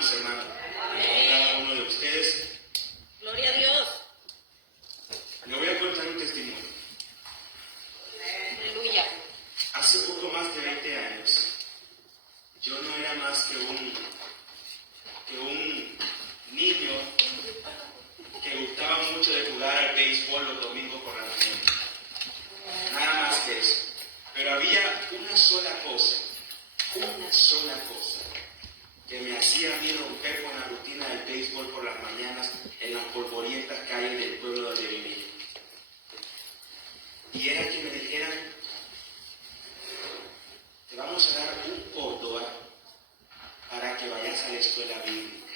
amamos, hermano. Cada uno de ustedes. Gloria a Dios. Le voy a contar un testimonio. Aleluya. Hace poco más de 20 años, yo no era más que un niño que gustaba mucho de jugar al béisbol los domingos por la mañana. Nada más que eso. Pero había una sola cosa que me hacía a mí romper con la rutina del béisbol por las mañanas en las polvorientas calles del pueblo donde vivía. Y era que me dijeran: te vamos a dar un Córdoba para que vayas a la escuela bíblica.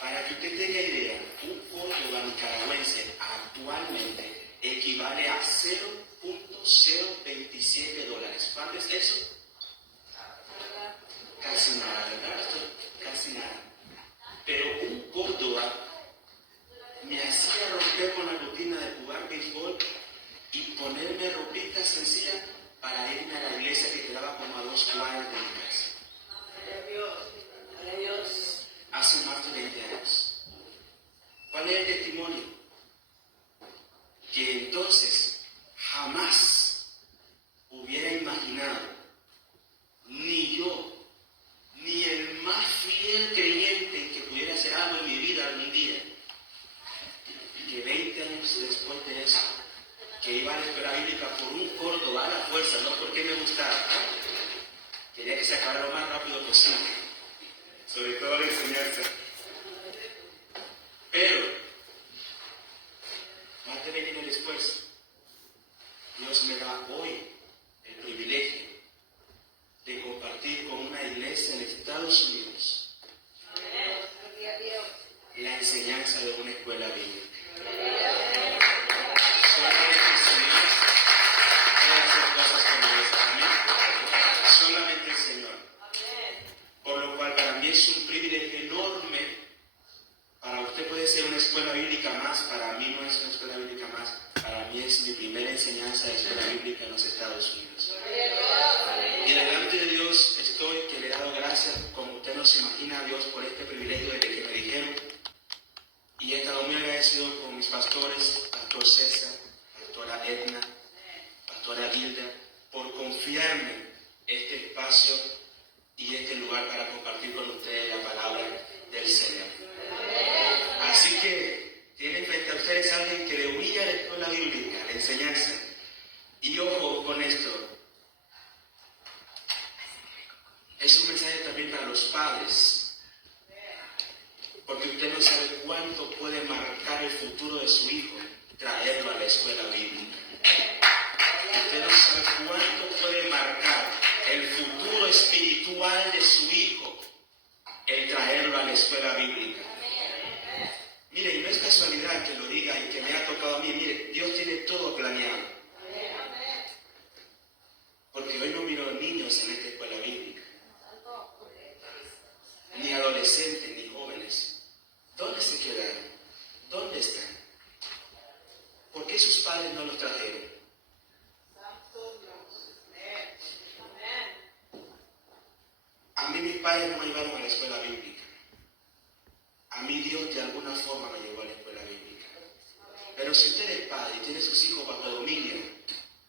Para que usted tenga idea, un Córdoba nicaragüense actualmente equivale a $0.027. ¿Cuánto es eso? Casi nada, ¿verdad? Casi nada. Pero un Córdoba me hacía romper con la rutina de jugar béisbol y ponerme ropita sencilla para irme a la iglesia que quedaba como a 2 cuadras de mi casa. Gloria a Dios. Hace más de 20 años. ¿Cuál es el testimonio? Que entonces jamás hubiera imaginado, ni yo, ni el más fiel creyente que pudiera hacer algo en mi vida algún día, que 20 años después de eso, que iba a la escuela bíblica por un Córdoba a la fuerza, no porque me gustaba, quería que se acabara lo más rápido posible, sobre todo la enseñanza. Pero más de 20 años después, Dios me da hoy el privilegio de compartir con una iglesia en Estados Unidos la enseñanza de una escuela bíblica. Solamente el Señor puede hacer cosas como esas. Amén. Solamente el Señor. Por lo cual para mí es un privilegio enorme. Para usted puede ser una escuela bíblica más, para mí no es una escuela bíblica más. Para mí es mi primera enseñanza de escuela bíblica en los Estados Unidos. Y delante de Dios estoy, que le he dado gracias, como usted no se imagina, a Dios por este privilegio de que me dijeron. Y he estado muy agradecido con mis pastores, Pastor César, Pastora Edna, Pastora Gilda, por confiarme este espacio y este lugar para compartir con ustedes la palabra del Señor. Así que tienen frente a ustedes a alguien que le huilla a la escuela bíblica, la enseñanza. Y ojo con esto. Es un mensaje también para los padres. Porque usted no sabe cuánto puede marcar el futuro de su hijo traerlo a la escuela bíblica. Usted no sabe cuánto puede marcar el futuro espiritual de su hijo el traerlo a la escuela bíblica. Mire, y no es casualidad que lo diga y que me ha tocado a mí. Mire, Dios tiene todo planeado. Porque hoy no miro niños en esta escuela bíblica. Ni adolescentes, ni jóvenes. ¿Dónde se quedaron? ¿Dónde están? ¿Por qué sus padres no los trajeron? A mí mis padres no me llevaron a la escuela bíblica. A mí Dios de alguna forma me llevó a la escuela bíblica. Pero si usted es padre y tiene sus hijos bajo dominio,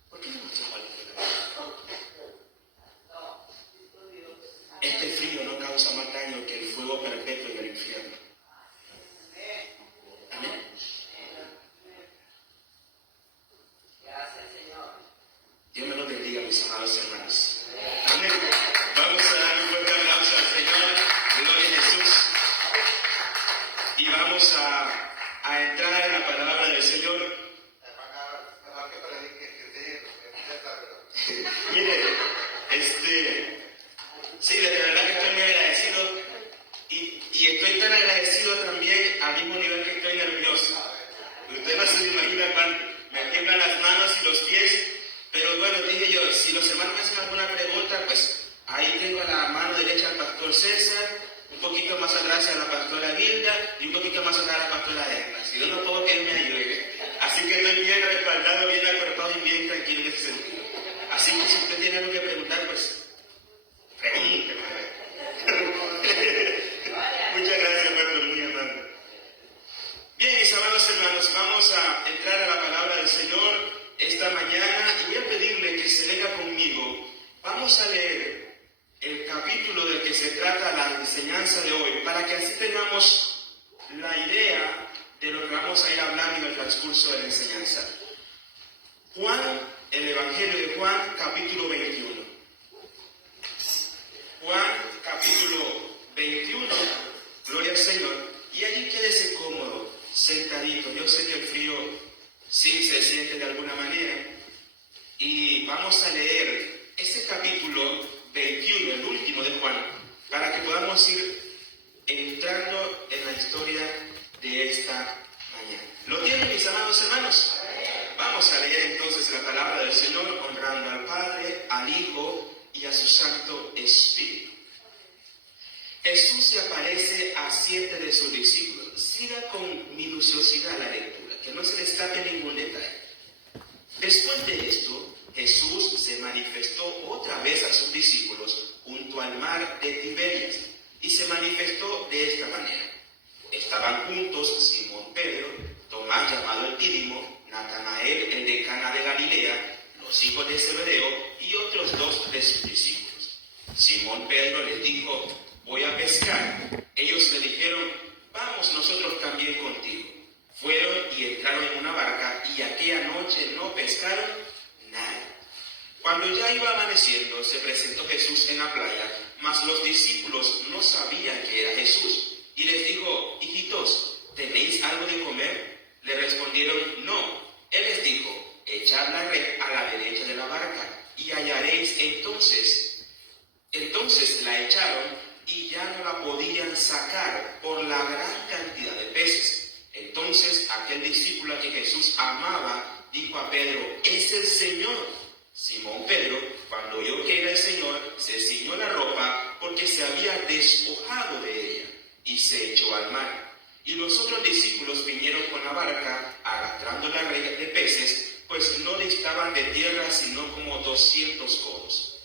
¿por qué no los trajo a la escuela bíblica? Este frío no causa más daño que el fuego perpetuo en el infierno. Amén. Dios me lo bendiga, mis amados hermanos. Amén. Vamos a dar un fuerte aplauso al Señor. Gloria a Jesús. Y vamos a entrar en la palabra del Señor. Mire, sí, de verdad que estoy muy agradecido. Y estoy tan agradecido también al mismo nivel que estoy nervioso. Usted no se imagina cuánto me tiemblan las manos y los pies. Pero bueno, dije yo, si los hermanos me hacen alguna pregunta, pues ahí tengo a la mano derecha al pastor César, un poquito más atrás a la pastora Gilda y un poquito más atrás a la pastora Edna. Si yo no puedo, que él me ayude. Así que estoy bien respaldado, bien acuerpado y bien tranquilo en ese sentido. Así que si usted tiene algo que preguntar, pues pregúnteme. vamos a leer el capítulo del que se trata la enseñanza de hoy, para que así tengamos la idea de lo que vamos a ir hablando en el transcurso de la enseñanza. Juan, el Evangelio de Juan, capítulo 21. Juan, capítulo 21, gloria al Señor. Y allí quédese cómodo, sentadito. Yo sé que el frío sí se siente de alguna manera. Y vamos a leer ese capítulo 21, el último de Juan, para que podamos ir entrando en la historia de esta mañana. ¿Lo tienen, mis amados hermanos? Vamos a leer entonces la palabra del Señor, honrando al Padre, al Hijo y a su Santo Espíritu. Jesús se aparece a 7 de sus discípulos. Siga con minuciosidad la lectura, que no se le escape ningún detalle. Después de esto, Jesús se manifestó otra vez a sus discípulos junto al mar de Tiberias, y se manifestó de esta manera. Estaban juntos Simón Pedro, Tomás llamado el Dídimo, Natanael el de Cana de Galilea, los hijos de Zebedeo y otros 2 de sus discípulos. Simón Pedro les dijo: voy a pescar. Ellos le dijeron: vamos nosotros también contigo. Fueron y entraron en una barca, y aquella noche no pescaron nada. Cuando ya iba amaneciendo, se presentó Jesús en la playa, mas los discípulos no sabían que era Jesús. Y les dijo: hijitos, ¿tenéis algo de comer? Le respondieron: no. Él les dijo: echad la red a la derecha de la barca, y hallaréis. Entonces la echaron, y ya no la podían sacar por la gran cantidad de peces. Entonces aquel discípulo a que Jesús amaba dijo a Pedro: es el Señor. Simón Pedro, cuando oyó que era el Señor, se ciñó la ropa, porque se había despojado de ella, y se echó al mar. Y los otros discípulos vinieron con la barca, arrastrando la red de peces, pues no distaban de tierra sino como 200 codos.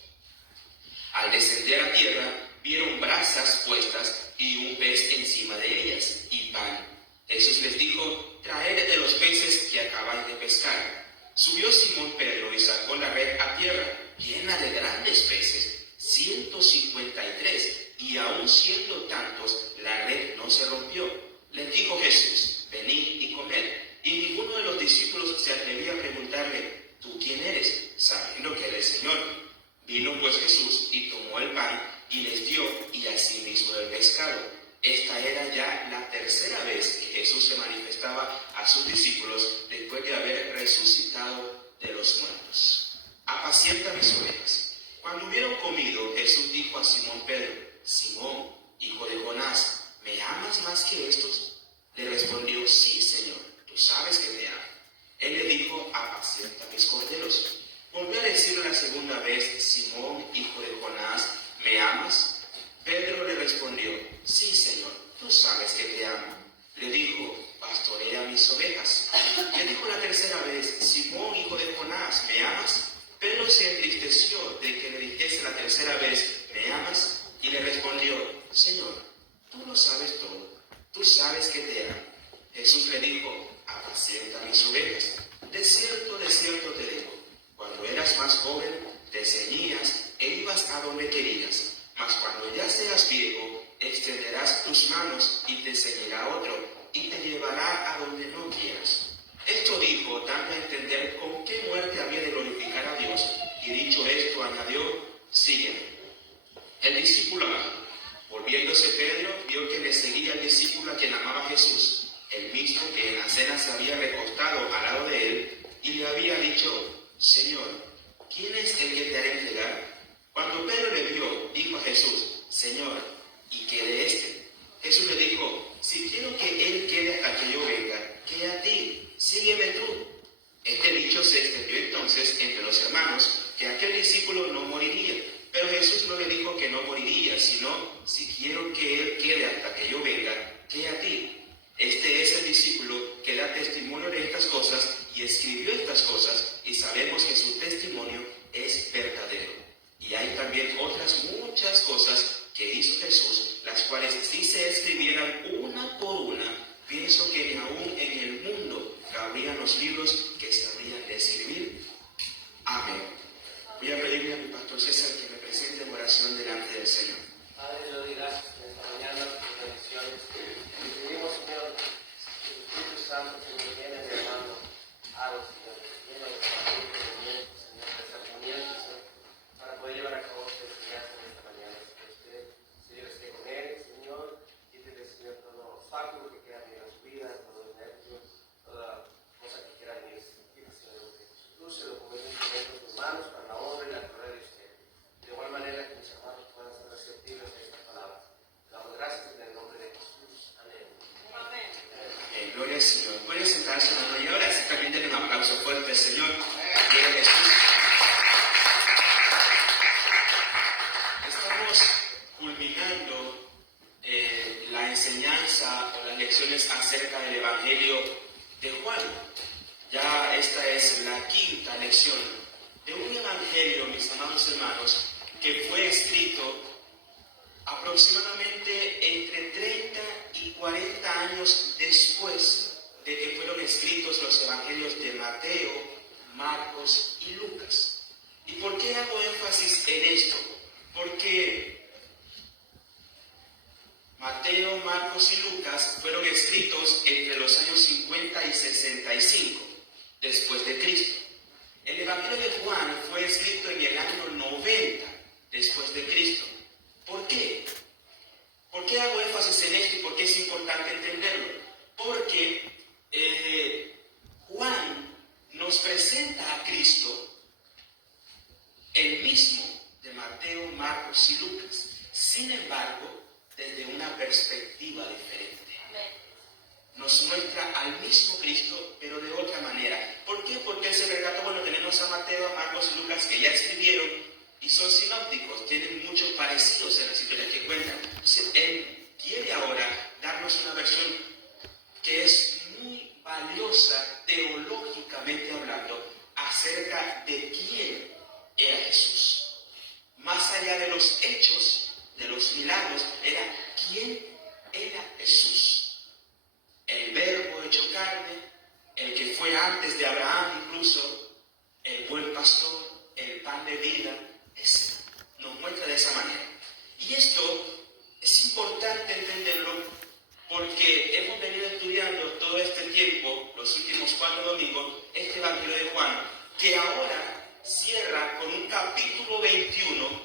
Al descender a tierra, vieron brasas puestas y un pez encima de ellas, y pan. Jesús les dijo: traed de los peces que acabáis de pescar. Subió Simón Pedro y sacó la red a tierra, llena de grandes peces, 153, y aun siendo tantos, la red no se rompió. Les dijo Jesús: venid y comed. Y ninguno de los discípulos se atrevía a preguntarle: ¿tú quién eres?, sabiendo que era el Señor. Vino pues Jesús y tomó el pan y les dio, y asimismo el pescado. Esta era ya la tercera vez que Jesús se manifestaba a sus discípulos después de haber resucitado de los muertos. Apacienta mis ovejas. Cuando hubieron comido, Jesús dijo a Simón Pedro: Simón, hijo de Jonás, ¿me amas más que estos? Le respondió: sí, Señor, tú sabes que te amo. Él le dijo: apacienta mis corderos. Volvió a decirle la segunda vez: Simón, hijo de Jonás, ¿me amas? Pedro le respondió: sí, Señor, tú sabes que te amo. Le dijo: pastorea mis ovejas. Le dijo la tercera vez: Simón, hijo de Jonás, ¿me amas? Pedro se entristeció de que le dijese la tercera vez: ¿me amas? Y le respondió: Señor, tú lo sabes todo, tú sabes que te amo. Jesús le dijo: apacienta mis ovejas. De cierto te digo, cuando eras más joven, te ceñías e ibas a donde querías. Mas cuando ya seas viejo, extenderás tus manos y te ceñirá otro, y te llevará a donde no quieras. Esto dijo, dando a entender con qué muerte había de glorificar a Dios, y dicho esto, añadió: sígueme. El discípulo amado. Volviéndose Pedro, vio que le seguía el discípulo a quien amaba Jesús, el mismo que en la cena se había recostado al lado de él, y le había dicho: Señor, ¿quién es el que te hará entregar? Cuando Pedro le vio, dijo a Jesús: Señor, ¿y qué de este? Jesús le dijo: si quiero que él quede hasta que yo venga, ¿qué a ti? Sígueme tú. Este dicho se extendió entonces entre los hermanos, que aquel discípulo no moriría. Pero Jesús no le dijo que no moriría, sino: si quiero que él quede hasta que yo venga, ¿qué a ti? Este es el discípulo que da testimonio de estas cosas y escribió estas cosas, y sabemos que su testimonio es verdadero. Y hay también otras muchas cosas que hizo Jesús, las cuales, si se escribieran una por una, pienso que ni aún en el mundo cabrían los libros que se habrían de escribir. Amén. Voy a pedirle a mi pastor César que me ya esta es la quinta lección de un evangelio, mis amados hermanos, que fue escrito aproximadamente entre 30 y 40 años después de que fueron escritos los evangelios de Mateo, Marcos y Lucas. ¿Y por qué hago énfasis en esto? Porque Mateo, Marcos y Lucas fueron escritos entre los años 50 y 65 después de Cristo. El evangelio de Juan fue escrito en el año 90 después de Cristo. ¿Por qué? ¿Por qué hago énfasis en esto y por qué es importante entenderlo? Porque Juan nos presenta a Cristo el mismo de Mateo, Marcos y Lucas. Sin embargo, desde una perspectiva diferente. Nos muestra al mismo Cristo, pero de otra manera. ¿Por qué? Porque él se percató, bueno, tenemos a Mateo, a Marcos y Lucas que ya escribieron y son sinópticos, tienen muchos parecidos en las historias que cuentan. Entonces, él quiere ahora darnos una versión que es muy valiosa, teológicamente hablando, acerca de quién era Jesús. Más allá de los hechos, de los milagros, era quién era Jesús. El verbo hecho carne, el que fue antes de Abraham incluso, el buen pastor, el pan de vida, ese nos muestra de esa manera. Y esto es importante entenderlo porque hemos venido estudiando todo este tiempo, los últimos 4 domingos, este evangelio de Juan, que ahora cierra con un capítulo 21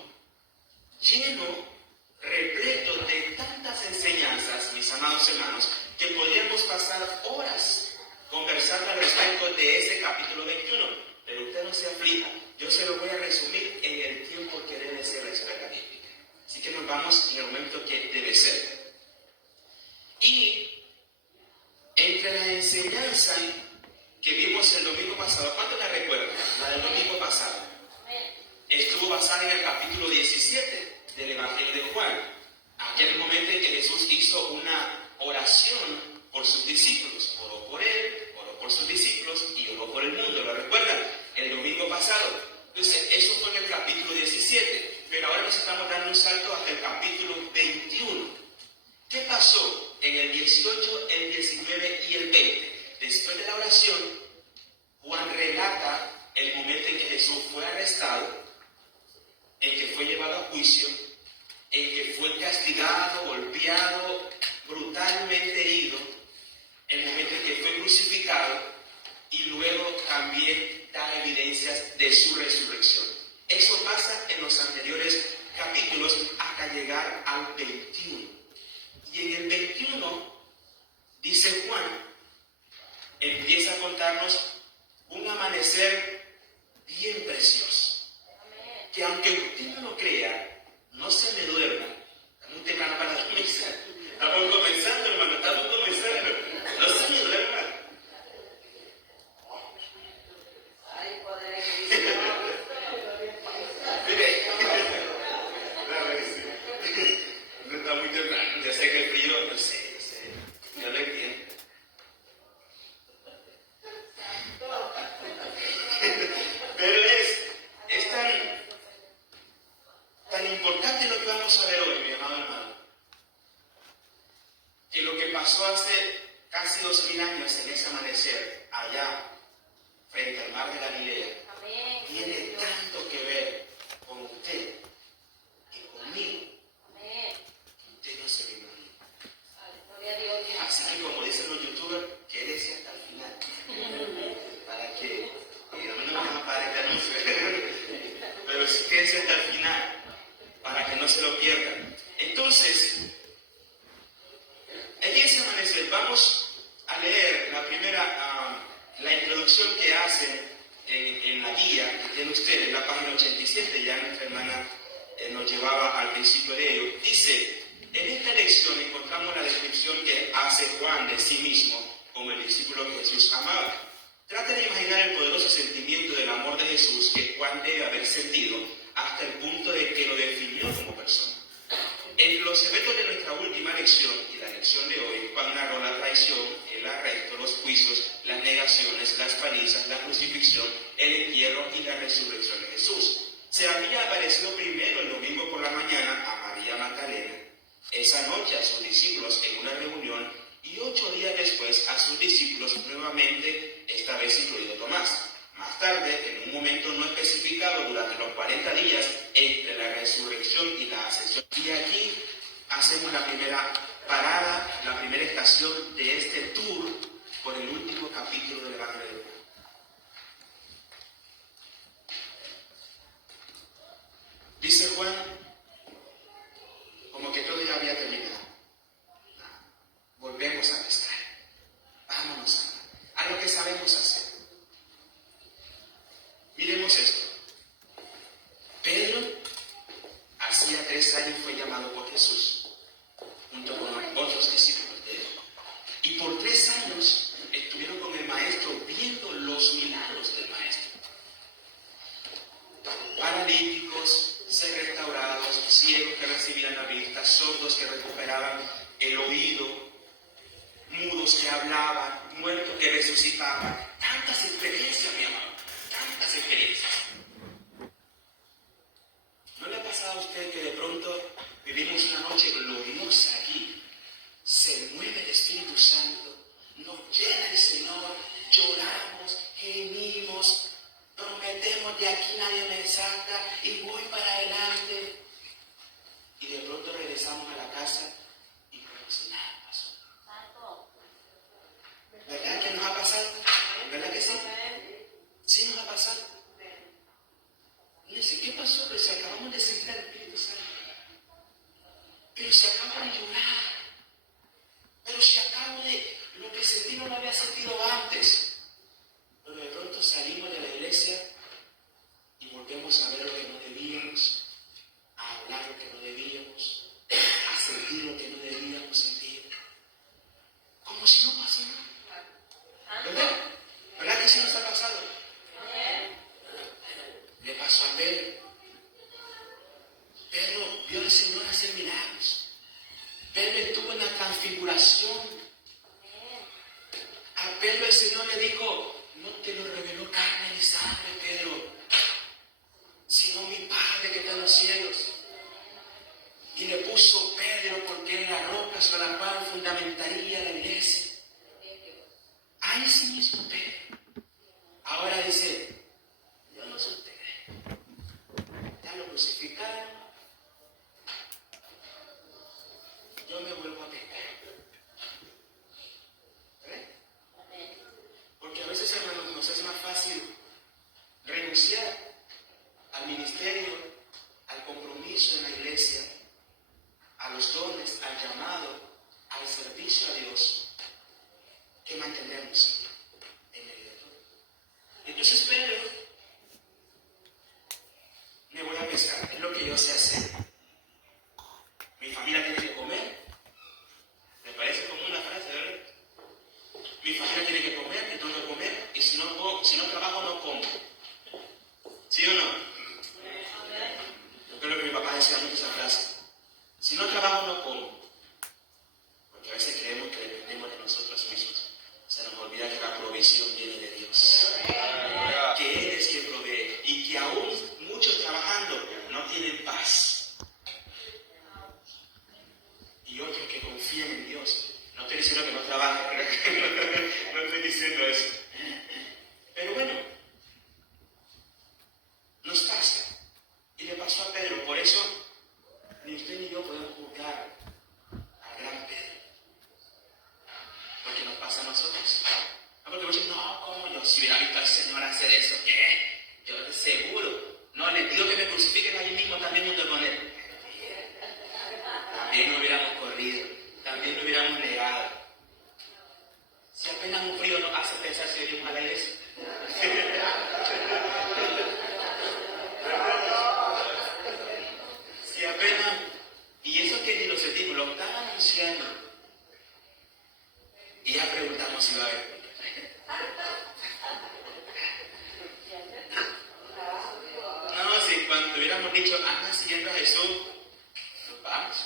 lleno, repleto de tantas enseñanzas, mis amados hermanos, que podríamos pasar horas conversando al respecto de ese capítulo 21. Pero usted no se aflija, yo se lo voy a resumir en el tiempo que debe ser la escuela bíblica. Así que nos vamos en el momento que debe ser. Y entre la enseñanza que vimos el domingo pasado, ¿cuánto la recuerdan? La del domingo pasado. Estuvo basada en el capítulo 17 del Evangelio de Juan. Aquel momento en que Jesús hizo una oración por sus discípulos. Oró por él, oró por sus discípulos y oró por el mundo. ¿Lo recuerdan? El domingo pasado. Entonces, eso fue en el capítulo 17. Pero ahora nos estamos dando un salto hasta el capítulo 21. ¿Qué pasó en el 18, el 19 y el 20? Después de la oración, Juan relata el momento en que Jesús fue arrestado, en que fue llevado a juicio, en que fue castigado, golpeado, brutalmente herido, el momento en que fue crucificado y luego también da evidencias de su resurrección. Eso pasa en los anteriores capítulos hasta llegar al 21. Y en el 21, dice Juan, empieza a contarnos un amanecer bien precioso. Que aunque usted no lo crea, no se me duerma. Es muy temprano para dormirse. Estamos comenzando, hermano, estamos comenzando. No se me duerma. Mire, no está muy temprano. Ya sé que el frío, no sé. Yo lo entiendo. Pero es tan importante lo que vamos a ver hoy, mi amado hermano, que lo que pasó hace casi 2000 años en ese amanecer, allá, frente al mar de Galilea, tiene tanto que ver con usted y conmigo, que usted no se lo imagina. Así que, como dicen los youtubers, quédese hasta el final, para que a mí no me van a parar este anuncio, pero sí quédese hasta el final, para que no se lo pierdan. Entonces, en ese amanecer vamos a leer la primera, la introducción que hacen en la guía que tienen ustedes, en la página 87, ya nuestra hermana nos llevaba al principio de ello. Dice, en esta lección encontramos la descripción que hace Juan de sí mismo como el discípulo que Jesús amaba. Trata de imaginar el poderoso sentimiento del amor de Jesús que Juan debe haber sentido hasta el punto de que lo definió como persona. en los eventos de nuestra última lección y la lección de hoy, Juan narró la traición, el arresto, los juicios, las negaciones, las palizas, la crucifixión, el entierro y la resurrección de Jesús. Se había aparecido primero el domingo por la mañana a María Magdalena, esa noche a sus discípulos en una reunión y 8 días después a sus discípulos nuevamente, esta vez incluido Tomás. Más tarde, en un momento no especificado durante los 40 días entre la resurrección y la ascensión. Y aquí hacemos la primera parada, la primera estación de este tour por el último capítulo del Evangelio de Juan. Dice Juan, como que todo ya había terminado. Volvemos a pescar. Vámonos a lo que sabemos hacer. Miremos esto. Pedro, hacía 3 años fue llamado por Jesús, junto con otros discípulos de él. Y por 3 años estuvieron con el Maestro viendo los milagros del Maestro. Paralíticos ser restaurados, ciegos que recibían la vista, sordos que recuperaban el oído, mudos que hablaban, muertos que resucitaban. Tantas experiencias, mi amado, tantas experiencias. ¿No le ha pasado a usted que de pronto vivimos una noche gloriosa aquí? Se mueve el Espíritu Santo, nos llena el Señor, lloramos, gemimos, prometemos de aquí nadie me saca y voy para adelante. Y de pronto regresamos a la casa y como si nada pasó. ¿Verdad que nos ha pasado? ¿Verdad que sí? Sí nos ha pasado. Y dice, ¿qué pasó? Pero si acabamos de sentir al Espíritu Santo. Pero si acabo de llorar. Pero si acabo de... Lo que sentí no lo había sentido antes. Pero de pronto salimos de la iglesia y volvemos a ver lo que no debíamos, a hablar lo que no debíamos, a sentir lo que no debíamos sentir. Como si no pasó nada. ¿Verdad? ¿Verdad que sí nos ha pasado? Le pasó a Pedro. Pedro vio al Señor hacer milagros. Pedro estuvo en la transfiguración. A Pedro el Señor le dijo, no te lo reveló carne ni sangre, Pedro, sino mi Padre que está en los cielos. Y le puso Pedro porque era la roca sobre la cual fundamentaría la iglesia. A ese mismo Pedro. Ahora dice, yo no soy ustedes. Ya lo crucificaron. Yo me vuelvo a pecar. ¿Eh? Porque a veces, hermanos, nos es más fácil renunciar al ministerio, al compromiso en la iglesia, a los dones, al llamado, al servicio a Dios, que mantenernos en medio de todo. Entonces Pedro, me voy a pescar, es lo que yo sé hacer. Mi familia tiene que comer. Me parece como una frase, ¿verdad? Mi familia tiene que comer, yo tengo que comer, y si no trabajo no como. ¿Sí o no? Yo creo que mi papá decía mucho esa frase. Si no trabajo no como. Porque a veces creemos que dependemos de nosotros mismos. Se nos olvida que la provisión viene de Dios. Que Él es quien provee. Y que aún muchos trabajando no tienen paz. Y otros que confían en Dios. No estoy diciendo que no trabajen, ¿verdad? No estoy diciendo eso. Pero bueno, nos pasa. Y le pasó a Pedro. Por eso, ni usted ni yo podemos juzgar al gran Pedro. Porque nos pasa a nosotros. No, porque vos decís, no, ¿cómo yo? Si hubiera visto al Señor hacer eso, ¿qué? Yo de seguro. No, le pido que me crucifiquen allí mismo también junto con Él. También no hubiéramos corrido. También no hubiéramos negado. Si apenas un frío nos hace pensar si venimos a la iglesia. Si apenas, y eso que ni lo sentimos, lo están anunciando. Y ya preguntamos si va a haber. No, si cuando hubiéramos dicho, anda siguiendo a Jesús, nos vamos.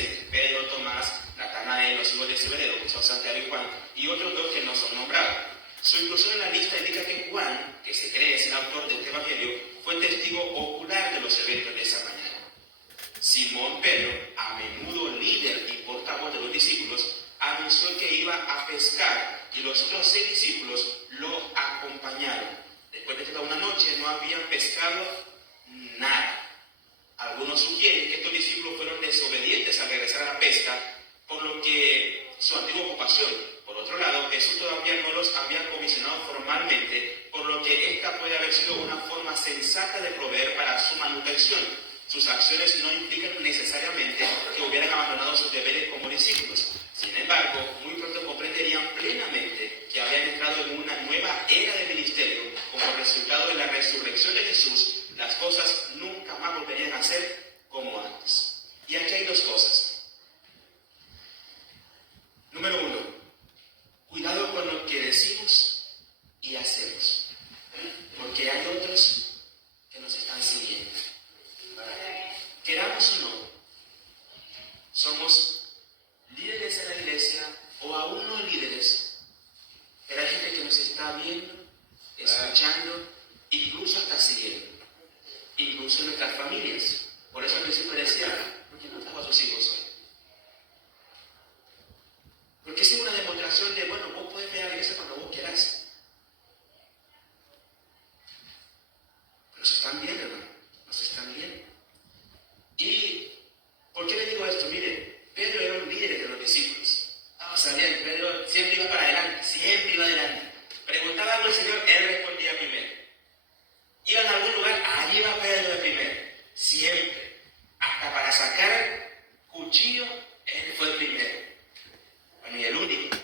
presentes: Pedro, Tomás, Natanael, los hijos de Zebedeo, que son Santiago y Juan, y otros dos que no son nombrados. Su inclusión en la lista indica que Juan, que se cree es el autor de este evangelio, fue testigo ocular de los eventos de esa mañana. Simón Pedro, a menudo líder y portavoz de los discípulos, anunció que iba a pescar, y los otros 6 discípulos lo acompañaron. Después de toda una noche no habían pescado nada. Algunos sugieren que estos discípulos fueron desobedientes al regresar a la pesca, por lo que su antigua ocupación. Por otro lado, Jesús todavía no los había comisionado formalmente, por lo que esta puede haber sido una forma sensata de proveer para su manutención. Sus acciones no implican necesariamente que hubieran abandonado sus deberes como discípulos. Sin embargo, muy pronto comprenderían plenamente que habían entrado en una nueva era de ministerio. Como resultado de la resurrección de Jesús, las cosas nunca más volverían a ser como antes. Y aquí hay 2 cosas. Número 1, cuidado con lo que decimos y hacemos, porque hay otros que nos están siguiendo. Queramos o no, somos líderes en la iglesia o aún no líderes, pero hay gente que nos está viendo, escuchando, incluso hasta siguiendo, incluso nuestras familias. Por eso al principio decía: ¿por qué no trajo a sus hijos hoy? Porque es una demostración de, bueno, vos podés ver a la iglesia cuando vos quieras. Nos están viendo, hermano, nos están viendo. ¿Y por qué le digo esto? Mire, Pedro era un líder de los discípulos. Vamos a ver, Pedro siempre iba para adelante, siempre iba adelante. Preguntaba algo al Señor, él respondía primero. Iban a algún lugar, ahí iba Pedro de primero, siempre. Hasta para sacar cuchillo, él fue el primero. Bueno, y el único.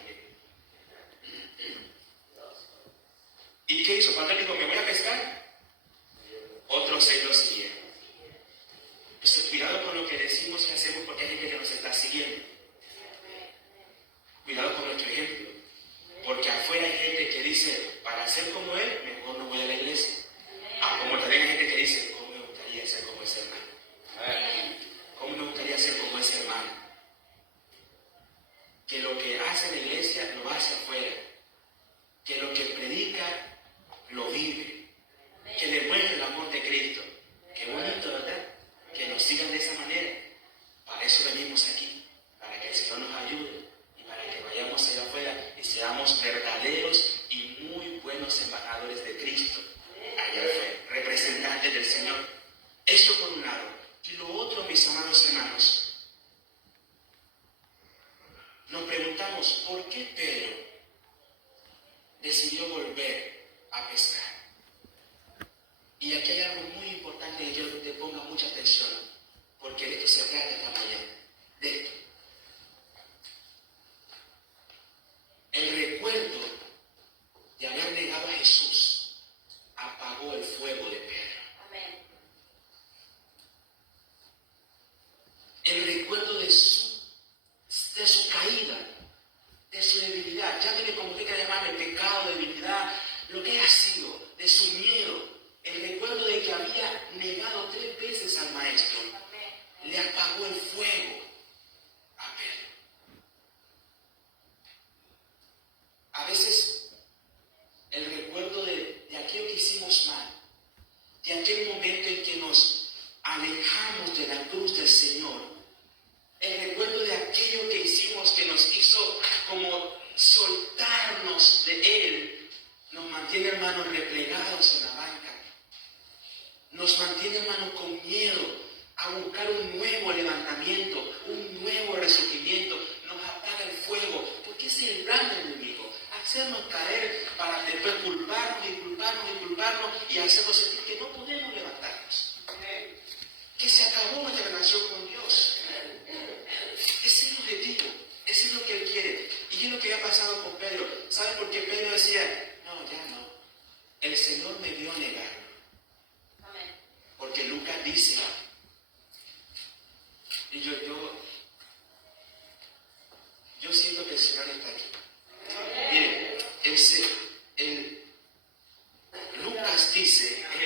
¿Y qué hizo? Cuando él dijo, me voy a pescar, otros 6 lo siguieron. Entonces, cuidado con lo que decimos y hacemos, porque hay gente que nos está siguiendo. Cuidado con nuestro ejemplo, porque afuera hay gente que dice, para ser como él, mejor no voy a la iglesia. Como también hay gente que dice, ¿cómo me gustaría ser como ese hermano? ¿Cómo me gustaría ser como ese hermano? Que lo que hace en la iglesia lo hace afuera, que lo que predica lo vive, que demuestra el amor de Cristo. Qué bonito, ¿verdad? Que nos sigan de esa manera. Para eso venimos aquí, para que el Señor nos ayude y para que vayamos allá afuera y seamos verdaderos y muy buenos embajadores de Cristo allá afuera, representantes del Señor. Eso por un lado. Y lo otro, mis amados hermanos, nos preguntamos, ¿por qué Pedro decidió volver a pescar? Y aquí hay algo muy importante que yo te ponga mucha atención, porque de esto se trata esta mañana, de esto. El recuerdo de haber negado a Jesús apagó el fuego de Pedro. Amén. El recuerdo de su caída, de su debilidad, llámele como usted quiera llamarle, pecado, debilidad, lo que haya sido, de su miedo, el recuerdo de que había negado 3 veces al Maestro, le apagó el fuego a Pedro. A veces el recuerdo de aquello que hicimos mal, de aquel momento en que nos alejamos de la cruz del Señor, el recuerdo de aquello que hicimos que nos hizo como soltarnos de Él, nos mantiene, hermanos, replegados en la banca. Nos mantiene, hermanos, con miedo a buscar un nuevo levantamiento, un nuevo resurgimiento. Nos apaga el fuego, porque ese es el plan del enemigo. Hacernos caer para después culparnos y hacernos sentir que no podemos levantarnos. Que se acabó nuestra relación con Dios. Ese es el objetivo, ese es lo que Él quiere. Y es lo que había pasado con Pedro. ¿Saben por qué Pedro decía, no, ya no? El Señor me vio negarlo. Porque Lucas dice, y yo siento que el Señor está aquí. Miren, Lucas dice, en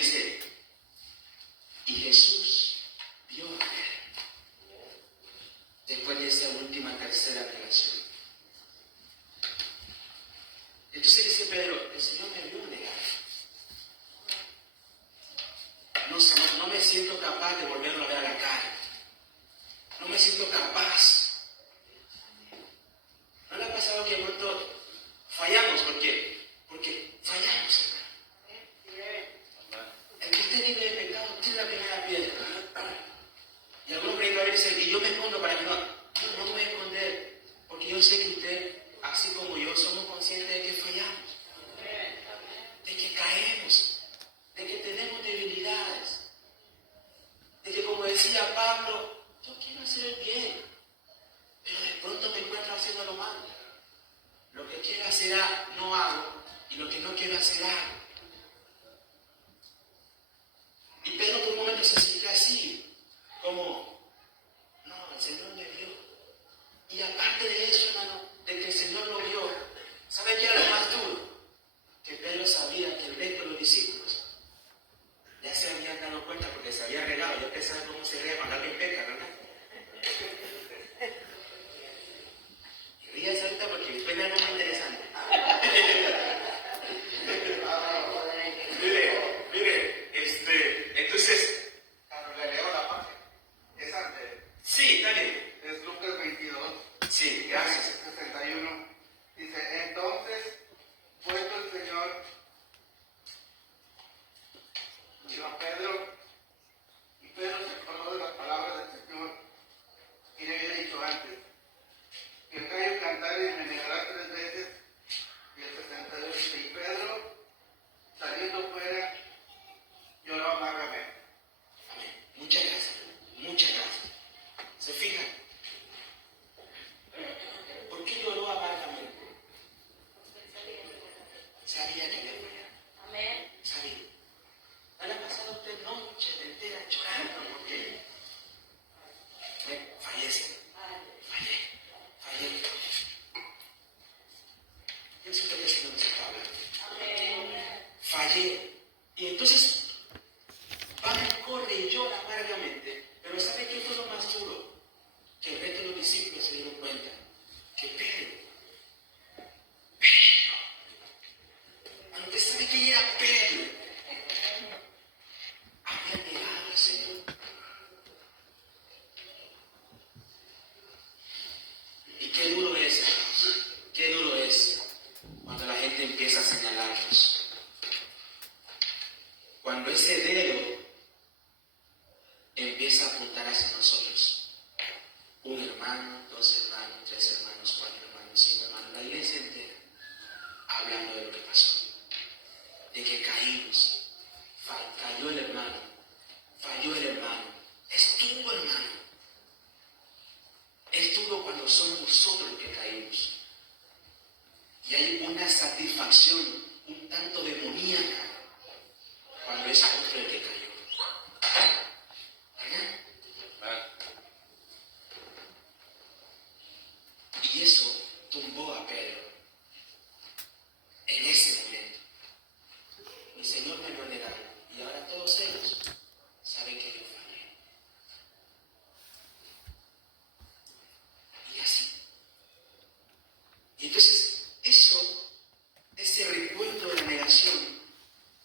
dice, y Jesús vio a Pedro después de esa última tercera negación. Entonces dice Pedro, el Señor me vio negar. No me siento capaz de volverlo a ver a la cara. No me siento capaz. ¿No le ha pasado que de pronto fallamos? ¿Por qué? Porque fallamos, hermano. El que esté libre de pecado tiene la primera piedra. Y algunos predicadores dicen, y yo me escondo para que no. No me voy a esconder. Porque yo sé que usted, así como yo, somos conscientes de que fallamos. De que caemos. De que tenemos debilidades. De que, como decía Pablo, yo quiero hacer el bien, pero de pronto me encuentro haciendo lo malo. Lo que quiero hacer no hago, y lo que no quiero hacer hago. Y Pedro por un momento se siente así, como, no, el Señor me vio. Y aparte de eso, hermano, de que el Señor lo vio, ¿sabe qué era lo más duro? Que Pedro sabía que el resto de los discípulos ya se habían dado cuenta porque se había regado. Yo pensaba cómo se rega cuando alguien peca, ¿verdad? Y ríase ahorita porque después algo más interesante. Mire, entonces. Le leo la parte. Es antes. Sí, está bien. Es Lucas 22. Sí, gracias. 61. Dice, entonces, puesto el Señor, dijo a Pedro, y Pedro se acordó de las palabras del Señor, y le había dicho antes, que el gallo cantara y me negará 3 veces, y el 62 dice, y Pedro, saliendo fuera, lloró amargamente. Amén. Muchas gracias. Muchas gracias. ¿Se fijan? ¿Por qué lloró amargamente? Sabía que había fallado. Amén. Sabía. ¿No le ha pasado a usted noches enteras llorando porque fallece? Fallé. Yo siento que el Señor nos está hablando. Fallé. Y entonces va y corre y llora amargamente. Pero ¿sabe qué fue lo más duro? Que el resto de los discípulos se dieron cuenta que Pedro, aunque sabe quién era Pedro, había negado al Señor. Y qué duro es, hermanos. Qué duro es cuando la gente empieza a señalarnos. Cuando ese dedo empieza a apuntar hacia nosotros. 1 hermano, 2 hermanos, 3 hermanos, 4 hermanos, 5 hermanos, la iglesia entera hablando de lo que pasó. De que caímos. Cayó el hermano. Falló el hermano. Es duro, hermano. Es duro cuando somos nosotros los que caímos. Y hay una satisfacción un tanto demoníaca cuando es otro el que cayó. ¿Verdad? Y eso tumbó a Pedro en ese momento. Mi Señor me lo ha negado. Y ahora todos ellos saben que yo fallé. Y así. Y entonces ese recuerdo de la negación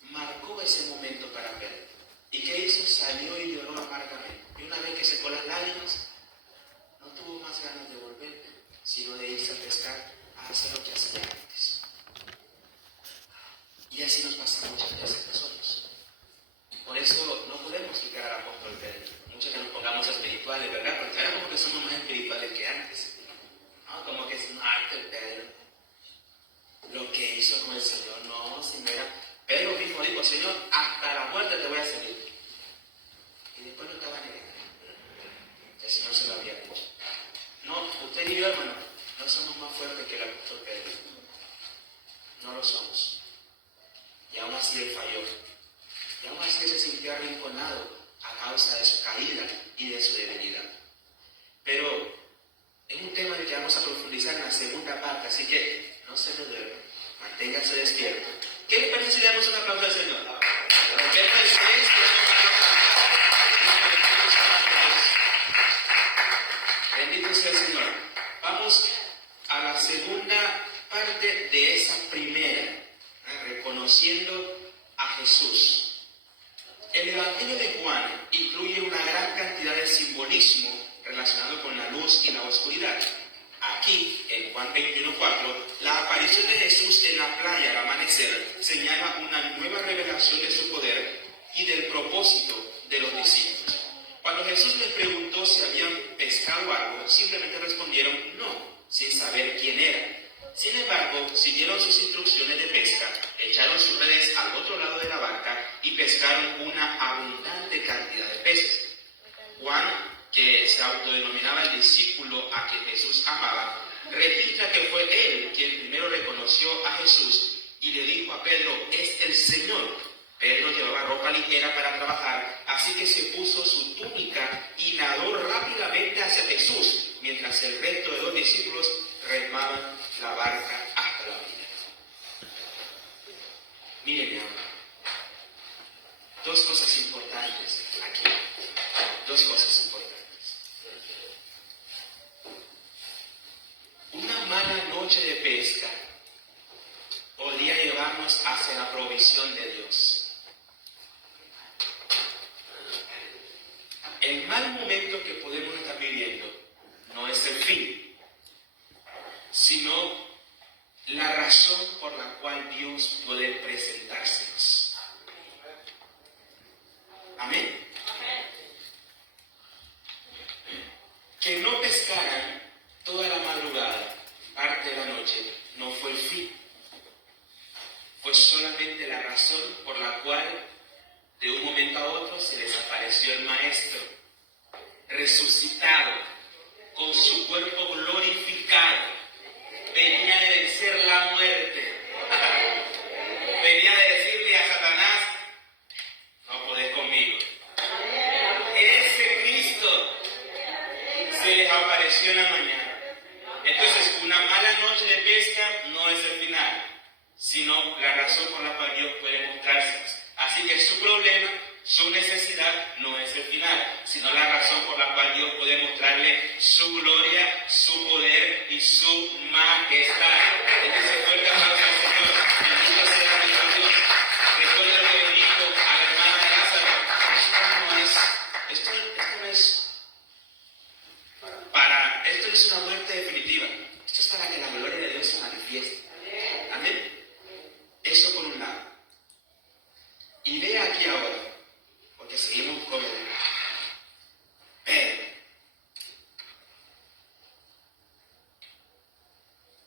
marcó ese momento para Pedro. ¿Y qué hizo? Salió y lloró amargamente. Y una vez que secó las lágrimas, no tuvo más ganas de volver, sino de irse a pescar, a hacer lo que hacía antes. Y así nos pasa muchas veces nosotros. Por eso no podemos quitar al apóstol Pedro. Muchos que nos pongamos espirituales, ¿verdad? Porque ahora como que somos más espirituales que antes. ¿No? Como que es un arte Pedro. Lo que hizo con el Señor, no, si no era. Pedro mismo dijo, Señor, hasta la muerte te voy a seguir. Y después no estaba negando. El Señor se lo había dicho. No, usted y yo, hermano, no somos más fuertes que el apóstol Pedro. No lo somos. Y aún así él falló. Y aún así él se sintió arrinconado a causa de su caída y de su debilidad. Pero es un tema del que vamos a profundizar en la segunda parte, así que no se lo duerman, manténganse despiertos. ¿Qué les parece si le damos un aplauso al Señor? verbo es tres, bendito sea el Señor. Vamos a la segunda parte de esa primera, reconociendo a Jesús. El Evangelio de Juan incluye una gran cantidad de simbolismo relacionado con la luz y la oscuridad. Aquí, en Juan 21:4, la aparición de Jesús en la playa al amanecer señala una nueva revelación de su poder y del propósito de los discípulos. Cuando Jesús les preguntó si habían pescado algo, simplemente respondieron no, sin saber quién era. Sin embargo, siguieron sus instrucciones de pesca, echaron sus redes al otro lado de la barca y pescaron una abundante cantidad de peces. Juan, que se autodenominaba el discípulo a quien Jesús amaba, registra que fue él quien primero reconoció a Jesús y le dijo a Pedro, es el Señor. Pedro llevaba ropa ligera para trabajar, así que se puso su túnica y nadó rápidamente hacia Jesús, mientras el resto de los discípulos remaban la barca hasta la orilla. Miren, mi amor, dos cosas importantes aquí, dos cosas importantes. Una mala noche de pesca podría llevarnos hacia la provisión de Dios. El mal momento que podemos estar viviendo no es el fin, sino la razón por la cual Dios puede presentársenos. Amén. Que no pescaran toda la madrugada, parte de la noche, no fue el fin. Fue solamente la razón por la cual de un momento a otro se les apareció el Maestro, resucitado, con su cuerpo glorificado. Venía de vencer la muerte. Venía de decirle a Satanás, no podés conmigo. Ese Cristo se les apareció en la mañana. Entonces, una mala noche de pesca no es el final, sino la razón por la cual Dios puede mostrársenos. Así que su problema, su necesidad no es el final, sino la razón por la cual Dios puede mostrarle su gloria, su poder y su majestad. Entonces, fuerte aplauso al Señor. Bendito sea nuestro Dios. Recuerda lo que le dijo a la hermana de Lázaro. Esto no es una muerte definitiva. Esto es para que la gloria de Dios se manifieste. Amén. Eso por un lado. Y vea aquí ahora, porque seguimos con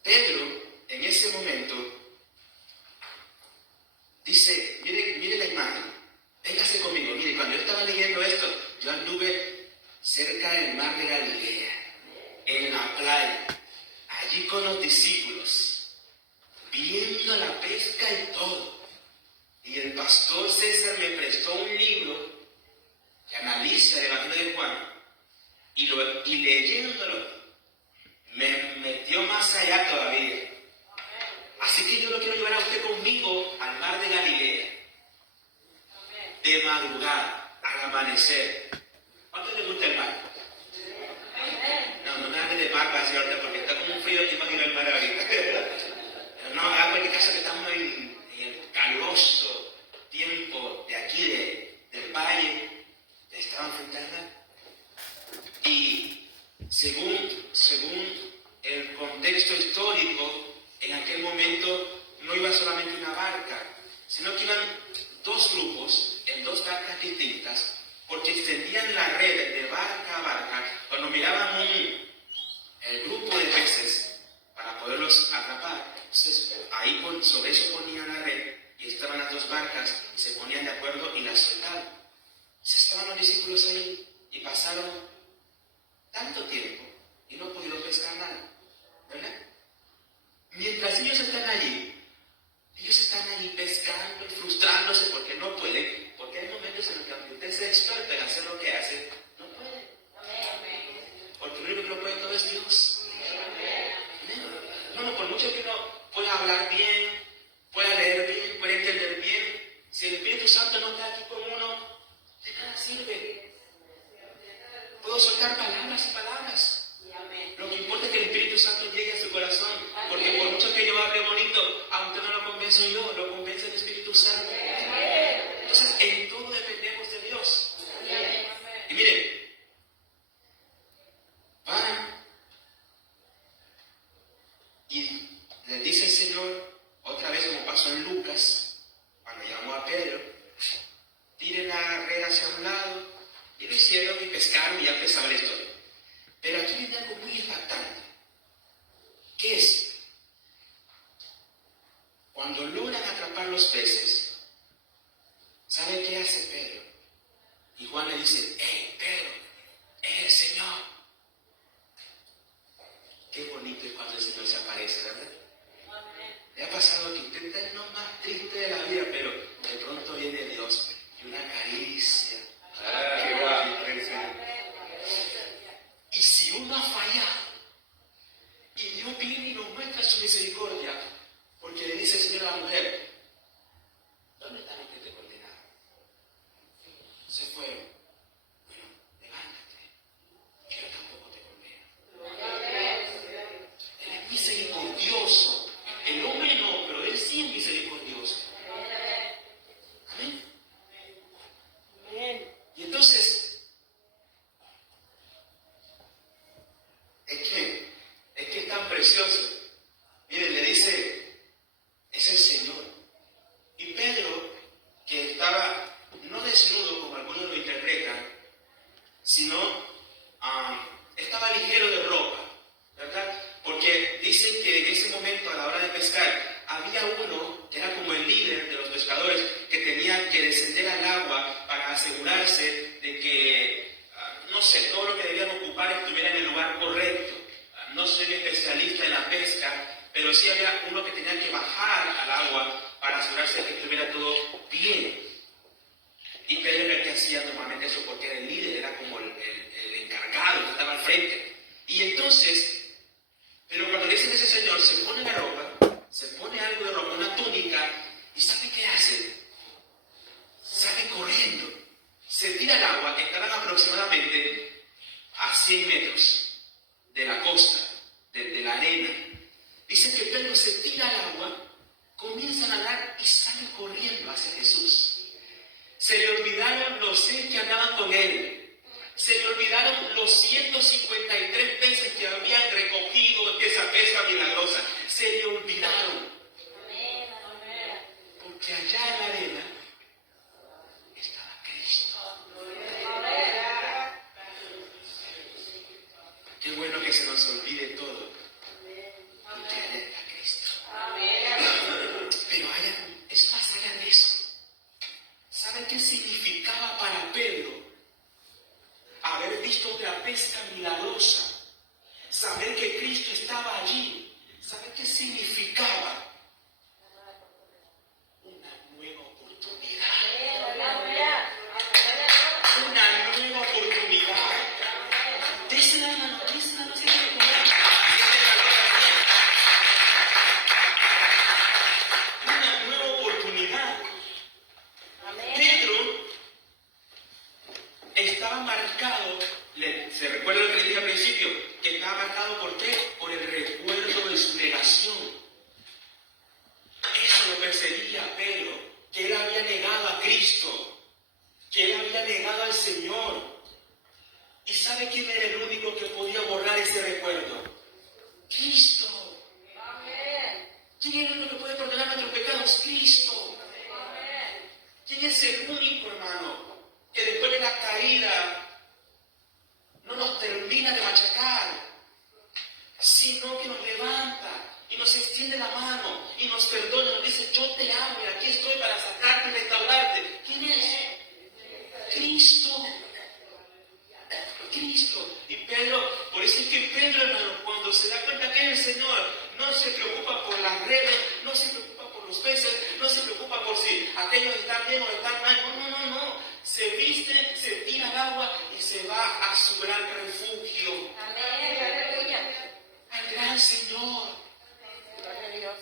Pedro, en ese momento, dice, mire la imagen, véngase conmigo, mire, cuando yo estaba leyendo esto, yo anduve cerca del mar de Galilea, en la playa, allí con los discípulos, viendo la pesca y todo. Y el pastor César me prestó un libro que analiza el Evangelio de Juan, y leyéndolo me metió más allá todavía. Así que yo lo quiero llevar a usted conmigo al mar de Galilea, de madrugada, al amanecer. ¿Cuánto le gusta el mar? No me hable de mar casi ahorita porque está como un frío aquí para ir al mar ahorita. No, haga cualquier caso que estamos en el caluroso tiempo de aquí del valle, estaban frente al mar. Y según el contexto histórico, en aquel momento no iba solamente una barca, sino que iban dos grupos en dos barcas distintas, porque extendían la red de barca a barca. Cuando miraban el grupo de peces para poderlos atrapar, entonces ahí sobre eso ponían la red y estaban las dos barcas y se ponían de acuerdo y las soltaban. Entonces estaban los discípulos ahí y pasaron tanto tiempo y no pudieron pescar nada, ¿verdad? Mientras ellos están allí pescando y frustrándose porque no pueden, porque hay momentos en los que aunque usted sea experto en hacer lo que hace, no puede. Porque lo único que lo puede todo es Dios. No, por mucho que uno pueda hablar bien, pueda leer bien, pueda entender bien, Si el Espíritu Santo no está aquí con uno, de nada sirve. Puedo soltar palabras y palabras. Lo que importa es que el Espíritu Santo llegue a su corazón. Porque por mucho que yo hable bonito, aunque no lo convenzo yo, lo convence el Espíritu Santo. Entonces, en todo dependemos de Dios. Y miren, van y les dice el Señor, otra vez como pasó en Lucas, cuando llamó a Pedro, tiren la red hacia un lado, y lo hicieron y pescaron y ya empezaba la historia. Pero aquí viene algo muy impactante. ¿Qué es? Cuando logran atrapar los peces, ¿sabe qué hace Pedro? Y Juan le dice, ¡hey, Pedro! ¡Es el Señor! Qué bonito es cuando el Señor se aparece, ¿verdad? Le ha pasado que usted está en lo más triste de la vida, pero de pronto viene Dios y una caricia. ¡Qué bonito es el Señor! Y si uno ha fallado, y Dios viene y nos muestra su misericordia, porque le dice el Señor a la mujer, ¿dónde están los que te condenaron? Se fueron. Bueno, levántate, que yo tampoco te condeno. Él es misericordioso. El hombre no, pero Él sí es misericordioso. Amén. Y entonces, es que es tan precioso. Miren, le dice, es el Señor. Y Pedro, que estaba no desnudo como algunos lo interpretan, sino estaba ligero de ropa, ¿verdad? Porque dicen que en ese momento, a la hora de pescar, había uno que era como el líder de los pescadores que tenía que descender al agua para asegurarse de que, no sé, todo lo que debían ocupar estuviera en el lugar correcto. No soy especialista en la pesca, pero sí había uno que tenía que bajar al agua para asegurarse de que estuviera todo bien. Y Pedro era el que hacía normalmente eso porque era el líder, era como el encargado, que estaba al frente. Y entonces, pero cuando le dicen a ese señor, se pone la ropa, se pone algo de ropa, una túnica, ¿y sabe qué hace? Sale corriendo, se tira al agua, estaban aproximadamente a 100 metros de la costa, de la arena. Dicen que Pedro se tira al agua, comienza a nadar y sale corriendo hacia Jesús. Se le olvidaron los 6 que andaban con él. Se le olvidaron los 153 peces que habían recogido de esa pesca milagrosa. Se le olvidaron. Porque allá en la arena estaba Cristo. Qué bueno que se nos olvide todo. Porque allá está Cristo. Pero es más allá de eso. ¿Saben qué significaba para Pedro haber visto otra pesca milagrosa? Saber que Cristo estaba allí. ¿Saben qué significaba? Una nueva oportunidad. Una nueva oportunidad. Dísela, hermano, dísela, no sé qué comer. Una nueva oportunidad. Pedro estaba marcado, se recuerda lo que le dije al principio, que estaba marcado ¿por qué? Por el recuerdo de su negación. Eso lo perseguía a Pedro, que él había negado a Cristo, que él había negado al Señor. ¿Y sabe quién era el único que podía borrar ese recuerdo? Cristo. ¿Quién es el único que puede perdonar nuestros pecados? Cristo. ¿Quién es el único, hermano, que después de la caída no nos termina de machacar, sino que nos levanta y nos extiende la mano y nos perdona, nos dice, yo te amo y aquí estoy para sacarte y restaurarte? ¿Quién es? Cristo. Cristo. Y Pedro, por eso es que Pedro, hermano, cuando se da cuenta que es el Señor, no se preocupa por las redes, no se preocupa por los peces, no se preocupa por si aquellos están bien o están mal. No. Se viste, se tira al agua y se va a su gran refugio. Amén. Aleluya. Al gran Señor. Gloria a Dios.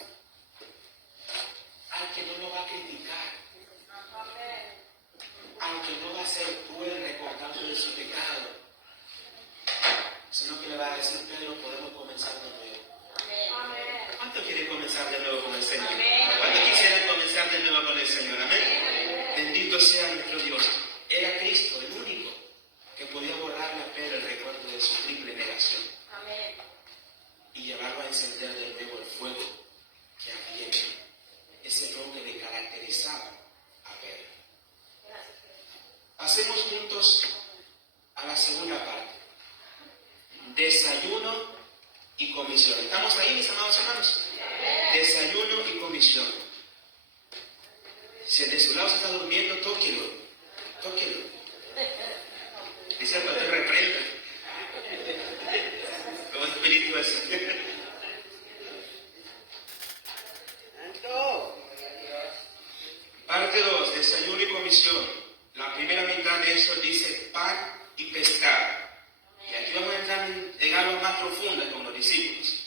Al que no lo va a criticar. comenzar de nuevo con el Señor? Amén. ¿Cuántos quisieran comenzar de nuevo con el Señor? Amén. Bendito sea nuestro Dios. Era Cristo el único que podía borrar la pena, el recuerdo de su triple negación. Amén. Y llevarlo a encender de nuevo el fuego que había en él. Ese fuego que le caracterizaba a Pedro. Pasemos juntos a la segunda parte. Desayuno y comisión. ¿Estamos ahí, mis amados hermanos? Desayuno y comisión. Si el de su lado se está durmiendo, tóquelo. Tóquelo. Dice el pastor, reprenda. Como espíritu así. Parte 2, desayuno y comisión. La primera mitad de eso dice pan y pescado. Y aquí vamos a entrar en algo más profundo con los discípulos.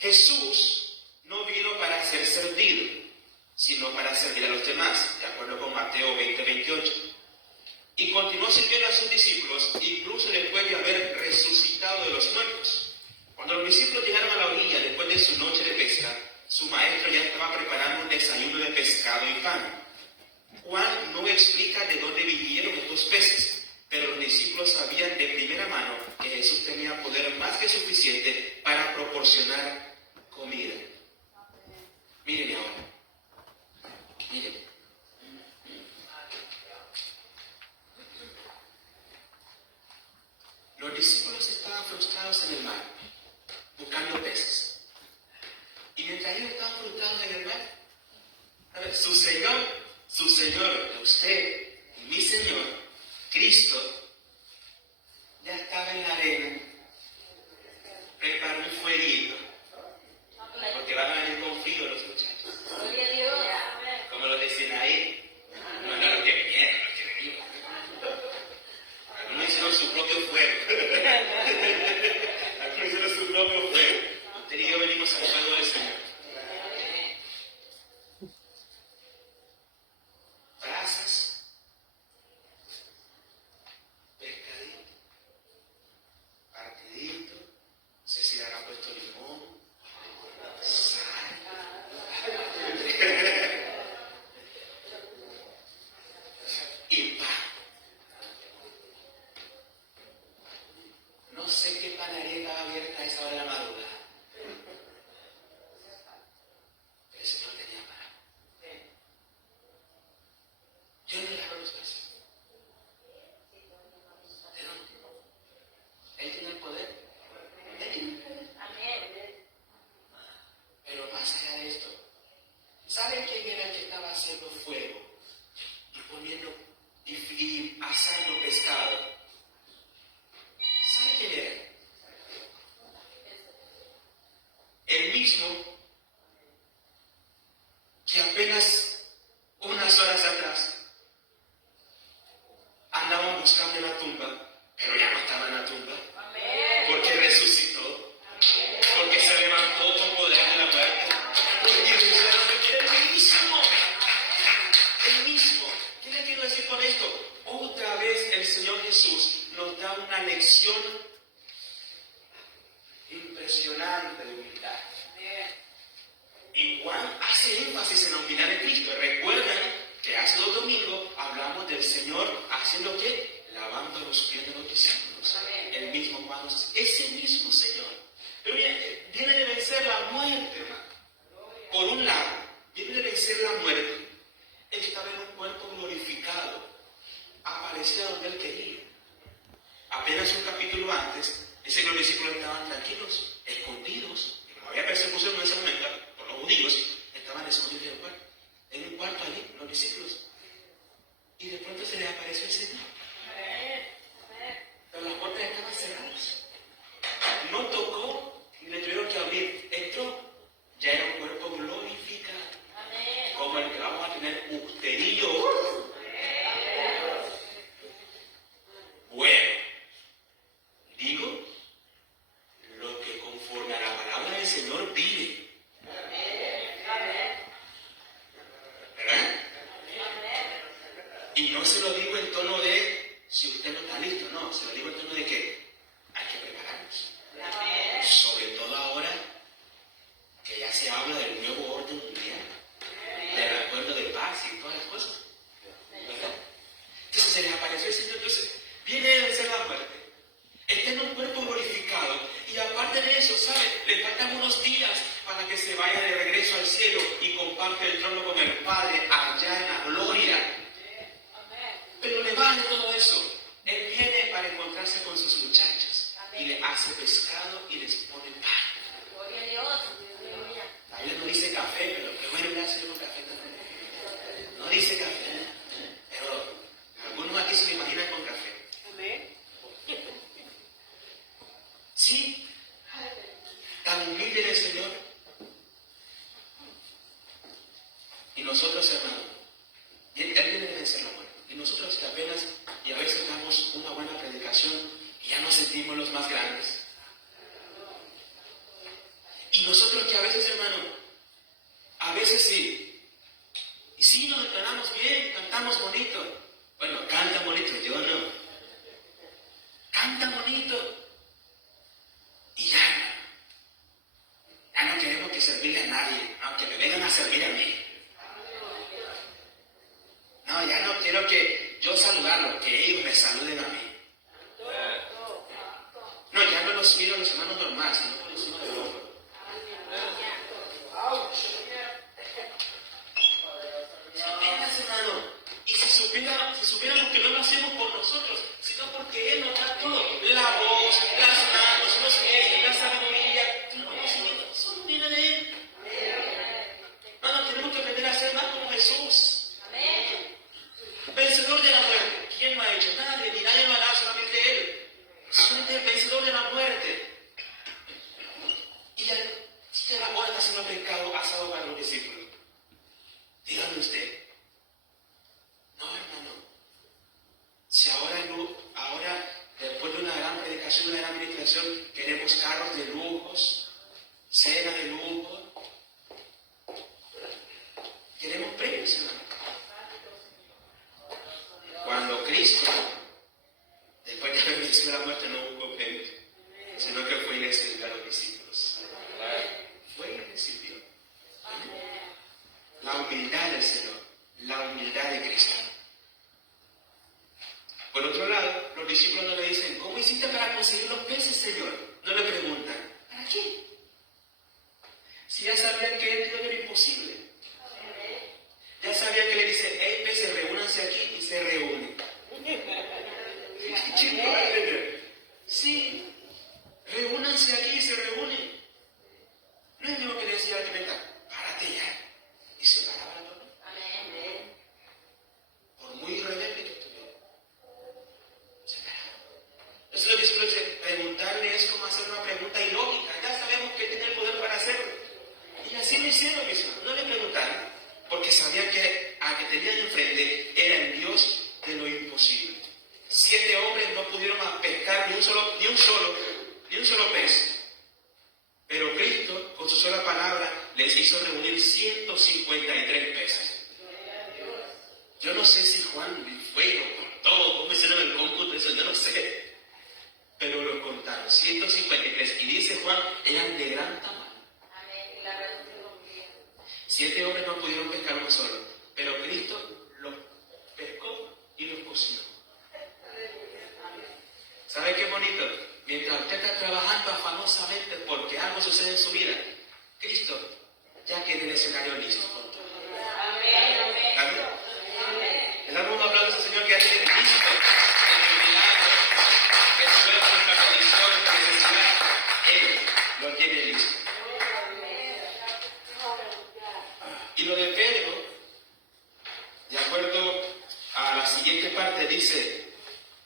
Jesús no vino para ser servido, sino para servir a los demás, de acuerdo con Mateo 20:28. Y continuó sirviendo a sus discípulos, incluso después de haber resucitado de los muertos. Cuando los discípulos llegaron a la orilla después de su noche de pesca, su maestro ya estaba preparando un desayuno de pescado y pan. Juan no explica de dónde vinieron estos peces, pero los discípulos sabían de primera mano que Jesús tenía poder más que suficiente para proporcionar comida. Miren ahora. Miren. Los discípulos estaban frustrados en el mar, buscando peces. Y mientras ellos estaban frustrados en el mar, a ver, su Señor, usted y mi Señor, Cristo, ya estaba en la arena, preparó un fueguito, porque van a venir con frío los muchachos, Gloria a Dios. como los de Sinaí. No los que vinieron, los que venimos. Algunos hicieron su propio fuego. Algunos hicieron su propio fuego. Usted y yo venimos al fuego del Señor. Brasas, pescadito, partidito, no sé si le habrán puesto limón, sal. Y pan. No sé qué panadería estaba abierta a esa hora de la madrugada. Pero el Señor tenía pan. Yo no le hablo los peces. ¿De dónde? Él tiene el poder. Él tiene el poder. Amén. Pero más allá de esto, ¿saben quién era el que estaba haciendo fuego y poniendo y asando pescado? ¿Saben quién era? El mismo que apenas unas horas atrás andaban buscando en la tumba, pero ya no estaba en la tumba, Amén. porque resucitó, porque se levantó con poder de la muerte, porque el mismo. ¿Qué le quiero decir con esto? Otra vez el Señor Jesús nos da una lección impresionante de humildad. Y Juan hace énfasis en la humildad de Cristo. Recuerdan que hace 2 domingos hablamos del Señor haciendo ¿qué? Lavando los pies de los discípulos. El mismo Juan, ese mismo Señor. Pero viene de vencer la muerte, hermano. Por un lado, viene de vencer la muerte. Él estaba en un cuerpo glorificado. Aparecía donde él quería. Apenas un capítulo antes, dice que los discípulos estaban tranquilos, escondidos. Y como había persecución en ese momento por los judíos, estaban escondidos en un cuarto allí, los discípulos. Y de pronto se les apareció el Señor. Pero las puertas estaban cerradas. No tocó ni le tuvieron que abrir. Entró. Ya era un cuerpo glorificado. Como el que vamos a tener usted y yo. Bueno, digo lo que conforme a la palabra del Señor vive. ¿Verdad? Y no se lo digo en tono de si usted no está listo, no, se lo digo en tono de que hay que prepararnos. Sobre todo ahora que ya se habla del nuevo orden mundial, del acuerdo de paz y todas las cosas. ¿Verdad? Entonces se les apareció el Señor. Entonces viene a vencer la muerte. Está en un cuerpo glorificado. Y aparte de eso, ¿sabe? Le faltan unos días para que se vaya de regreso al cielo y comparte el trono con el Padre allá en la gloria. Pero le vale todo eso. Él viene para encontrarse con sus muchachos. Y le hace pescado y les pone pan. Gloria a Dios. La Biblia no dice café, pero qué bueno le hace con café también. No dice café, pero algunos aquí se lo imaginan con café. Sí, tan humilde el Señor. Y nosotros, hermanos, Él viene a vencer la muerte. Y nosotros que apenas y a veces damos una buena predicación y ya nos sentimos los más grandes. Y nosotros que a veces, hermano, a veces sí. Y sí, nos declaramos bien, cantamos bonito. Bueno, cantan bonito, yo no. Cantan bonito. Y ya no queremos que servirle a nadie, aunque me vengan a servir a mí. No, ya no quiero que yo saludarlos, que ellos me saluden a mí. No, ya no los miro a los hermanos normales, sino por encima del hombro. Apenas, hermano, y si supiéramos que no lo hacemos por nosotros, sino porque Él nos da todo, la voz, las manos, los pies, la sabiduría, el conocimiento, solo viene de Él. Hermano, tenemos que aprender a ser más como Jesús. Vencedor de la muerte. ¿Quién lo ha hecho? Nadie, ni nadie lo hará, solamente Él. Solamente el vencedor de la muerte. Y ya, si te ahora está haciendo pecado asado para los discípulos. Dígame usted. No, hermano. Si ahora, después de una gran predicación, de una gran administración, queremos carros de lujos, cena de lujo, queremos premios, hermano. Cuando Cristo, después de haber vencido la muerte, no hubo premios, sino que fue y le sirvió a los discípulos. Fue y le sirvió. La humildad del Señor, la humildad de Cristo. Por otro lado, los discípulos no le dicen, ¿cómo hiciste para conseguir los peces, Señor? No le preguntan, ¿para qué? Si ya sabían que Él dio lo imposible. Ya sabían que le dice, hey, peces, reúnanse aquí, y se reúnen. Sí, reúnanse aquí y se reúnen. No es lo mismo que decía al que venga, párate ya. Y se paraba la torre. Por muy rebelde que estuviera. Se paraba. Eso los discípulos dicen, preguntarle es como hacer una pregunta ilógica. Ya sabemos que tiene el poder para hacerlo. Y así lo hicieron, mis hermanos. No le preguntaron, porque sabían que a que tenían enfrente era el Dios de lo imposible. 7 hombres no pudieron pescar ni un solo pez. Pero Cristo, con su sola palabra, les hizo reunir 153 peces. Yo no sé si Juan fue y lo contó, cómo hicieron el cómputo, eso yo no sé. Pero lo contaron, 153. Y dice Juan, eran de gran tamaño. 7 hombres no pudieron pescar uno solo, pero Cristo los pescó y los cocinó. ¿Sabe qué bonito? Mientras usted está trabajando afanosamente porque algo sucede en su vida, Cristo ya tiene el escenario listo. Amén. Le damos un aplauso al Señor que ya tiene listo el milagro, resuelve nuestra condición, nuestra necesidad. Él lo tiene listo. Y lo de Pedro, de acuerdo a la siguiente parte, dice,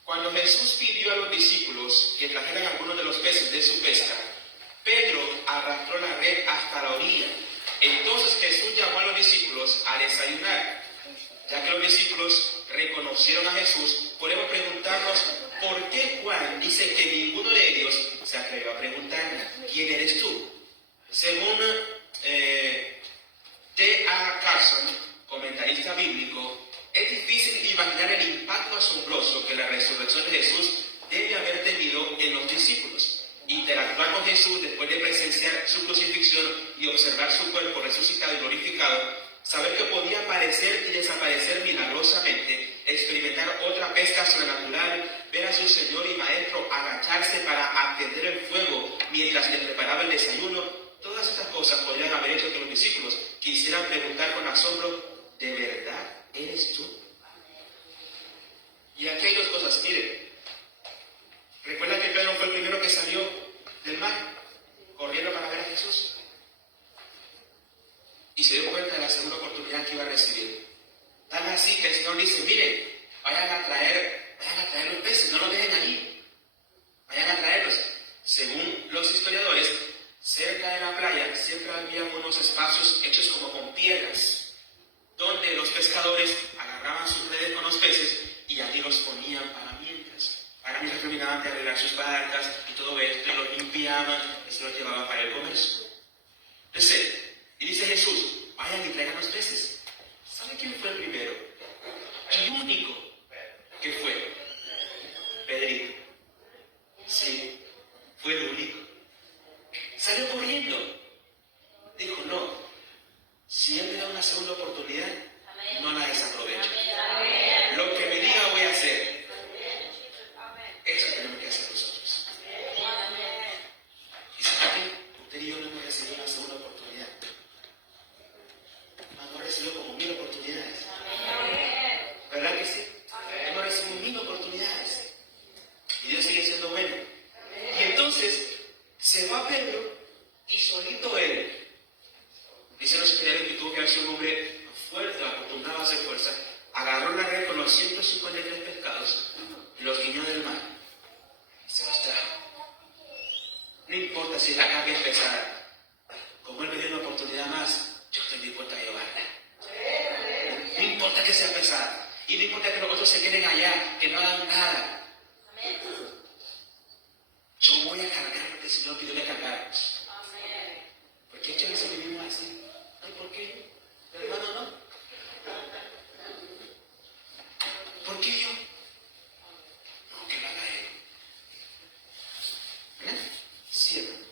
cuando Jesús pidió a los discípulos que trajeran algunos de los peces de su pesca, Pedro arrastró la red hasta la orilla. Entonces Jesús llamó a los discípulos a desayunar. Ya que los discípulos reconocieron a Jesús, podemos preguntarnos por qué Juan dice que ninguno de ellos se atrevió a preguntar, ¿quién eres tú? Según T.A. Carson, comentarista bíblico, es difícil imaginar el impacto asombroso que la resurrección de Jesús debe haber tenido en los discípulos. interactuar con Jesús después de presenciar su crucifixión y observar su cuerpo resucitado y glorificado, saber que podía aparecer y desaparecer milagrosamente, experimentar otra pesca sobrenatural, ver a su Señor y Maestro agacharse para atender el fuego mientras le preparaba el desayuno, todas estas cosas podrían haber hecho que los discípulos quisieran preguntar con asombro: ¿de verdad eres tú? Y aquí hay dos cosas, miren. ¿Recuerdan que Pedro fue el primero que salió del mar, corriendo para ver a Jesús? Y se dio cuenta de la segunda oportunidad que iba a recibir. Tan así que el Señor dice: miren, vayan a traer los peces, no los dejen allí. Vayan a traerlos. Según los historiadores, cerca de la playa siempre había unos espacios hechos como con piedras, donde los pescadores agarraban sus redes con los peces y allí los ponían para mientras terminaban de arreglar sus barcas y todo esto, y los limpiaban y se los llevaban para el comercio. Entonces, y dice Jesús: vayan y traigan los peces. ¿Sabe quién fue el primero? El único que fue Pedrito. Sí, fue el único. Salió corriendo. Dijo: no, si Él me da una segunda oportunidad, no la desaprovecho. Lo que me diga voy a hacer. Eso tenemos que hacer nosotros. ¿Y sabe qué? Usted y yo no hemos recibido una segunda oportunidad. Hemos recibido como 1000 oportunidades. ¿Verdad que sí? Hemos recibido 1000 oportunidades. Y Dios sigue siendo bueno. Y entonces se va Pedro y solito él. Dicen los historiadores que tuvo que haber sido un hombre fuerte, acostumbrado a hacer fuerza. Agarró la red con los 153 pescados y los guiñó del mar. Y se los trajo. No importa si la carga es pesada. Como Él me dio una oportunidad más, yo estoy dispuesto a llevarla. No importa que sea pesada. Y no importa que los otros se queden allá, que no hagan nada. Yo voy a cargar lo que el Señor pidió que cargáramos. Porque es que a veces vivimos así. Ay, ¿por qué? Pero hermano, no. ¿Por qué yo? No, que lo haga Él. ¿Verdad? Sí, hermano.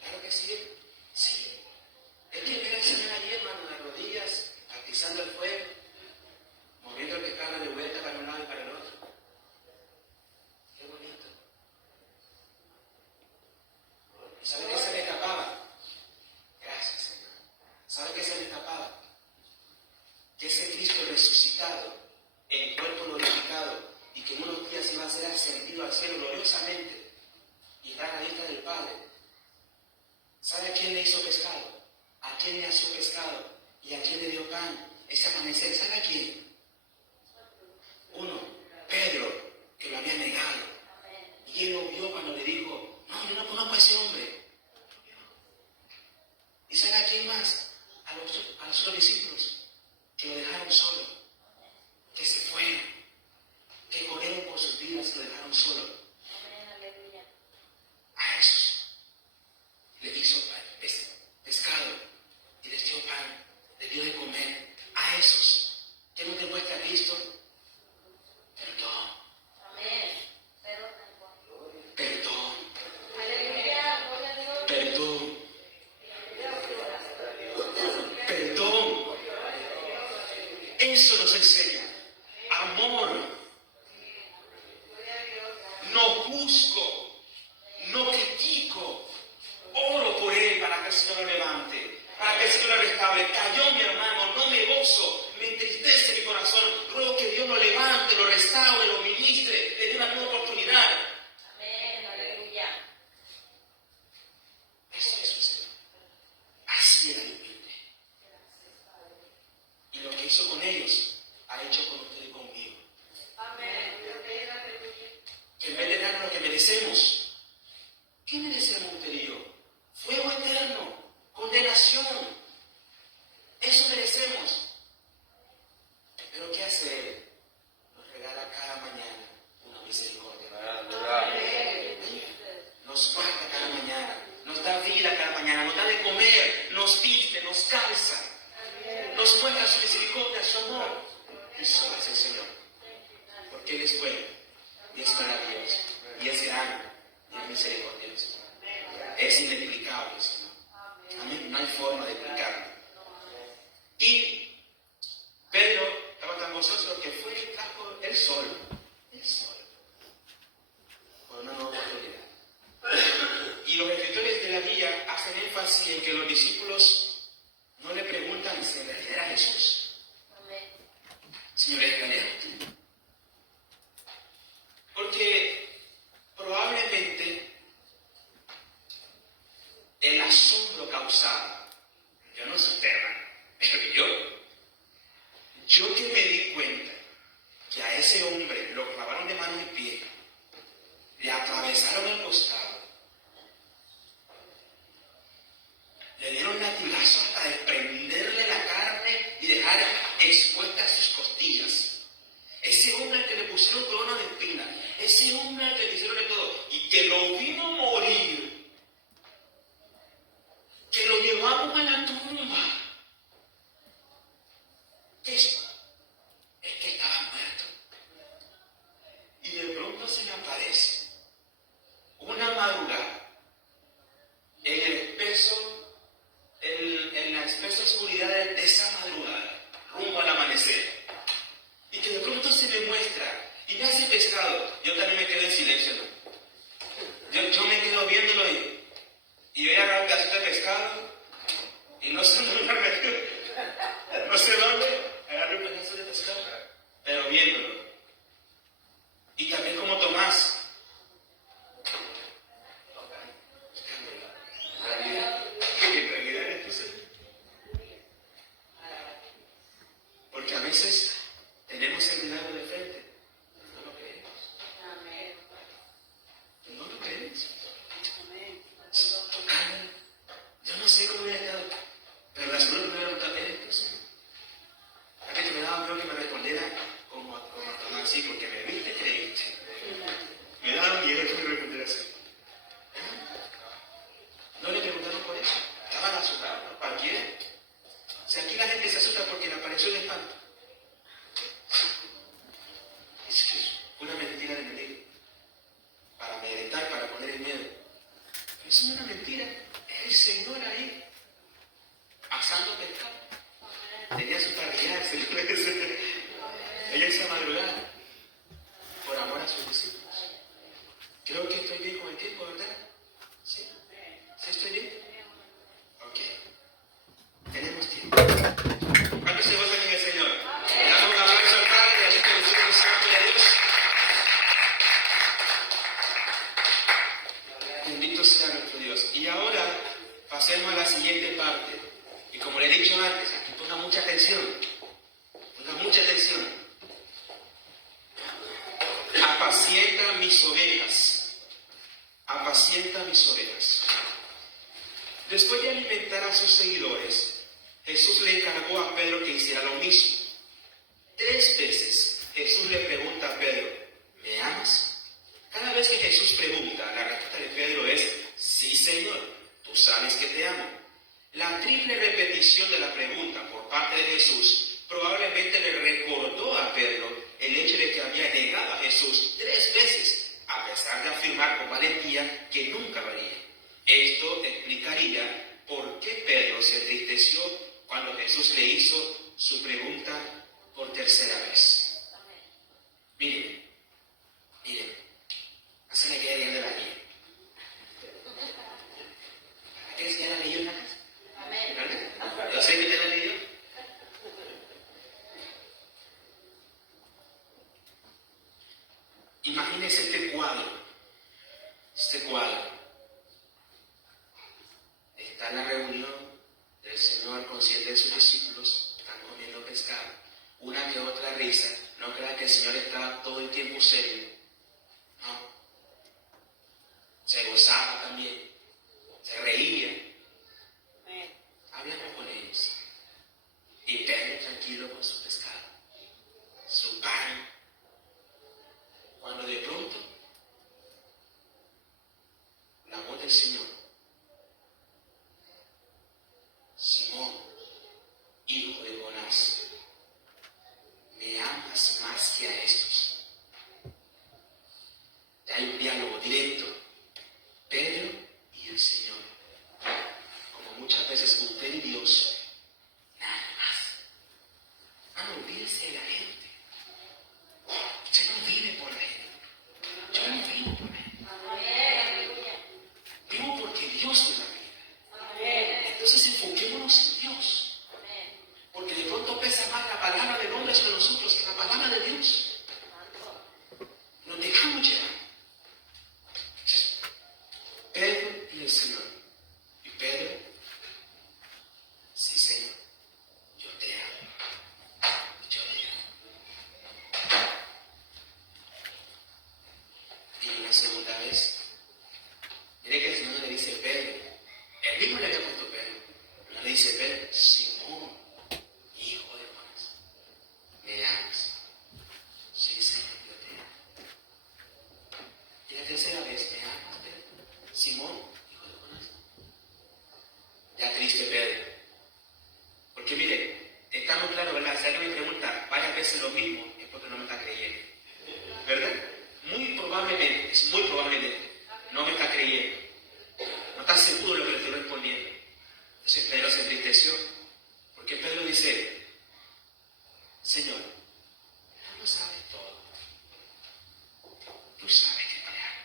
Claro que sí. Sí. Es que ver al Señor allí, hermano, en las rodillas, atizando el fuego, moviendo el pescado de vuelta para un lado y para el otro. Qué bonito. ¿Y sabe qué se le escapaba? Gracias, Señor. ¿Sabe qué se le escapaba? Que ese Cristo resucitado, en cuerpo glorificado, y que en unos días iba a ser ascendido al cielo gloriosamente y dar a la vista del Padre. ¿Sabe a quién le hizo pescado? ¿A quién le hizo pescado? ¿Y a quién le dio pan? Ese amanecer, ¿sabe a quién? Uno, Pedro, que lo había negado. Y él lo vio cuando le dijo: no, yo no conozco a ese hombre. ¿Y sabe a quién más? A los otros discípulos, que lo dejaron solo, que se fueron, que corrieron por sus vidas y lo dejaron solo. A esos le hizo pescado y les dio pan, les dio de comer. A esos que no demuestra a Cristo perdón, perdón, perdón, perdón. Eso nos enseña amor. No juzgo, no critico, oro por él para que el Señor lo levante, para que el Señor lo restaure. Cayó mi hermano, no me gozo, me entristece mi corazón. Ruego que Dios lo levante, lo restaure, lo ministre, le dé una nueva oportunidad. Eso es el Señor. Así era el humilde. Y lo que hizo con ellos, ha hecho con usted y merecemos. ¿Qué merecemos usted y yo? Fuego eterno, condenación. Eso merecemos. Pero ¿qué hace Él? Nos regala cada mañana una misericordia. Nos guarda cada mañana, nos da vida cada mañana, nos da de comer, nos viste, nos calza, nos muestra su misericordia, su amor. Eso es el Señor. Porque Él es bueno, y es maravilloso, y es grande, y es misericordioso. Es inexplicable, Señor. Amén. No hay forma de explicarlo. Y Pedro estaba tan gozoso que fue y trajo el sol, por una nueva oportunidad. Y los escritores de la Biblia hacen énfasis en que los discípulos no le preguntan si en realidad era Jesús. Señor, ¿es Galilea? Porque probablemente el asombro causado, yo no sé usted, hermano, pero yo que me di cuenta que a ese hombre lo clavaron de manos y pies, le atravesaron el costado, le dieron latigazos hasta desprenderle la carne y dejar expuestas sus costillas. Ese hombre al que le pusieron corona de espinas, ese hombre al que le hicieron de todo y que lo vino a morir, que lo llevamos a la tumba. Eso es que estaba muerto. Y de pronto se le aparece una madrugada en la espesa oscuridad de esa madrugada, rumbo al amanecer. Y que de pronto se le muestra y me hace pescado. Yo también me quedo en silencio, ¿no? Yo me quedo viéndolo y voy a agarrar un pedacito de pescado y no sé dónde me metió. No sé dónde, agarré un pedazo de pescado, pero viéndolo. Y también como Tomás. En realidad esto es. Porque a veces tenemos el milagro de frente, no lo creemos. No lo creemos. Tocarme, yo no sé cómo hubiera estado, pero la segunda me hubiera preguntado, ¿eres tú, Señor? A veces me daba miedo que me respondiera como Tomás, así, porque me viste, creíste. Me daba miedo que me respondiera así. No le preguntaron por eso, estaban asustados, cualquiera. Si aquí la gente se asusta porque le apareció el espanto, es que es una mentira de enemigo, para amedrentar, para poner el miedo. Pero eso no es una mentira, es el Señor ahí, asando pescado. Tenía su parrilla, el Señor ella esa madrugada, por amor a sus discípulos. Creo que estoy bien con el tiempo, ¿verdad? ¿Sí? ¿Sí estoy bien? Ok. Tenemos tiempo. ¿Cuántos se gozan en el Señor? Le damos un aplauso al Padre, al Hijo y al Espíritu Santo y a Dios. Bendito sea nuestro Dios. Y ahora pasemos a la siguiente parte. Y como le he dicho antes, aquí ponga mucha atención. Ponga mucha atención. Apacienta mis ovejas. Apacienta mis ovejas. Después de alimentar a sus seguidores, Jesús le encargó a Pedro que hiciera lo mismo. 3 veces Jesús le pregunta a Pedro, ¿me amas? Cada vez que Jesús pregunta, la respuesta de Pedro es, sí, Señor, tú sabes que te amo. La triple repetición de la pregunta por parte de Jesús probablemente le recordó a Pedro el hecho de que había negado a Jesús 3 veces, a pesar de afirmar con valentía que nunca lo haría. Esto explicaría por qué Pedro se entristeció cuando Jesús le hizo su pregunta por 3ª vez. Miren, se le queda leyendo la guía. ¿Para qué ya la leyó en la casa? ¿Verdad? Yo sé que te la leyó. Imagínense este cuadro. Está en la reunión del Señor con 7 de sus discípulos, están comiendo pescado, una que otra risa. No crean que el Señor está todo el tiempo serio. No. pasaba también. Se reía. Amén. Hablando con ellos. Y Pedro tranquilo con su pescado, su pan. Cuando de pronto la voz del Señor: Simón, hijo de Jonás, ¿me amas más que a estos? Ya hay un diálogo directo, Pedro y el Señor. Como muchas veces usted y Dios, nada más. Olvídese de la gente. Usted no vive por la gente. Yo no vivo por la gente. Amén. Vivo porque Dios me da vida. Amén. Entonces enfoquémonos en Dios. Amén. Porque de pronto pesa más la palabra del hombre sobre nosotros que la palabra de Dios. Nos dejamos llevar. Entonces, Pedro y el Señor. Y Pedro: sí, Señor, yo te amo. Yo te amo. Y una segunda vez, mire que el Señor le dice Pedro. Él mismo le había puesto Pedro. No le dice Pedro: Simón, hijo de Jonás, ¿me amas? Sí, Señor, yo te amo. Y la tercera vez: ¿me amas, Pedro? Simón, hijo de Jonás. Ya triste Pedro. Porque mire, está muy claro, ¿verdad? Si alguien me pregunta varias veces lo mismo, es porque no me está creyendo. ¿Verdad? Muy probablemente, es muy probablemente, no me está creyendo. No está seguro de lo que le estoy respondiendo. Entonces Pedro se entristeció. Porque Pedro dice: Señor, tú lo sabes todo. Tú sabes que te amo.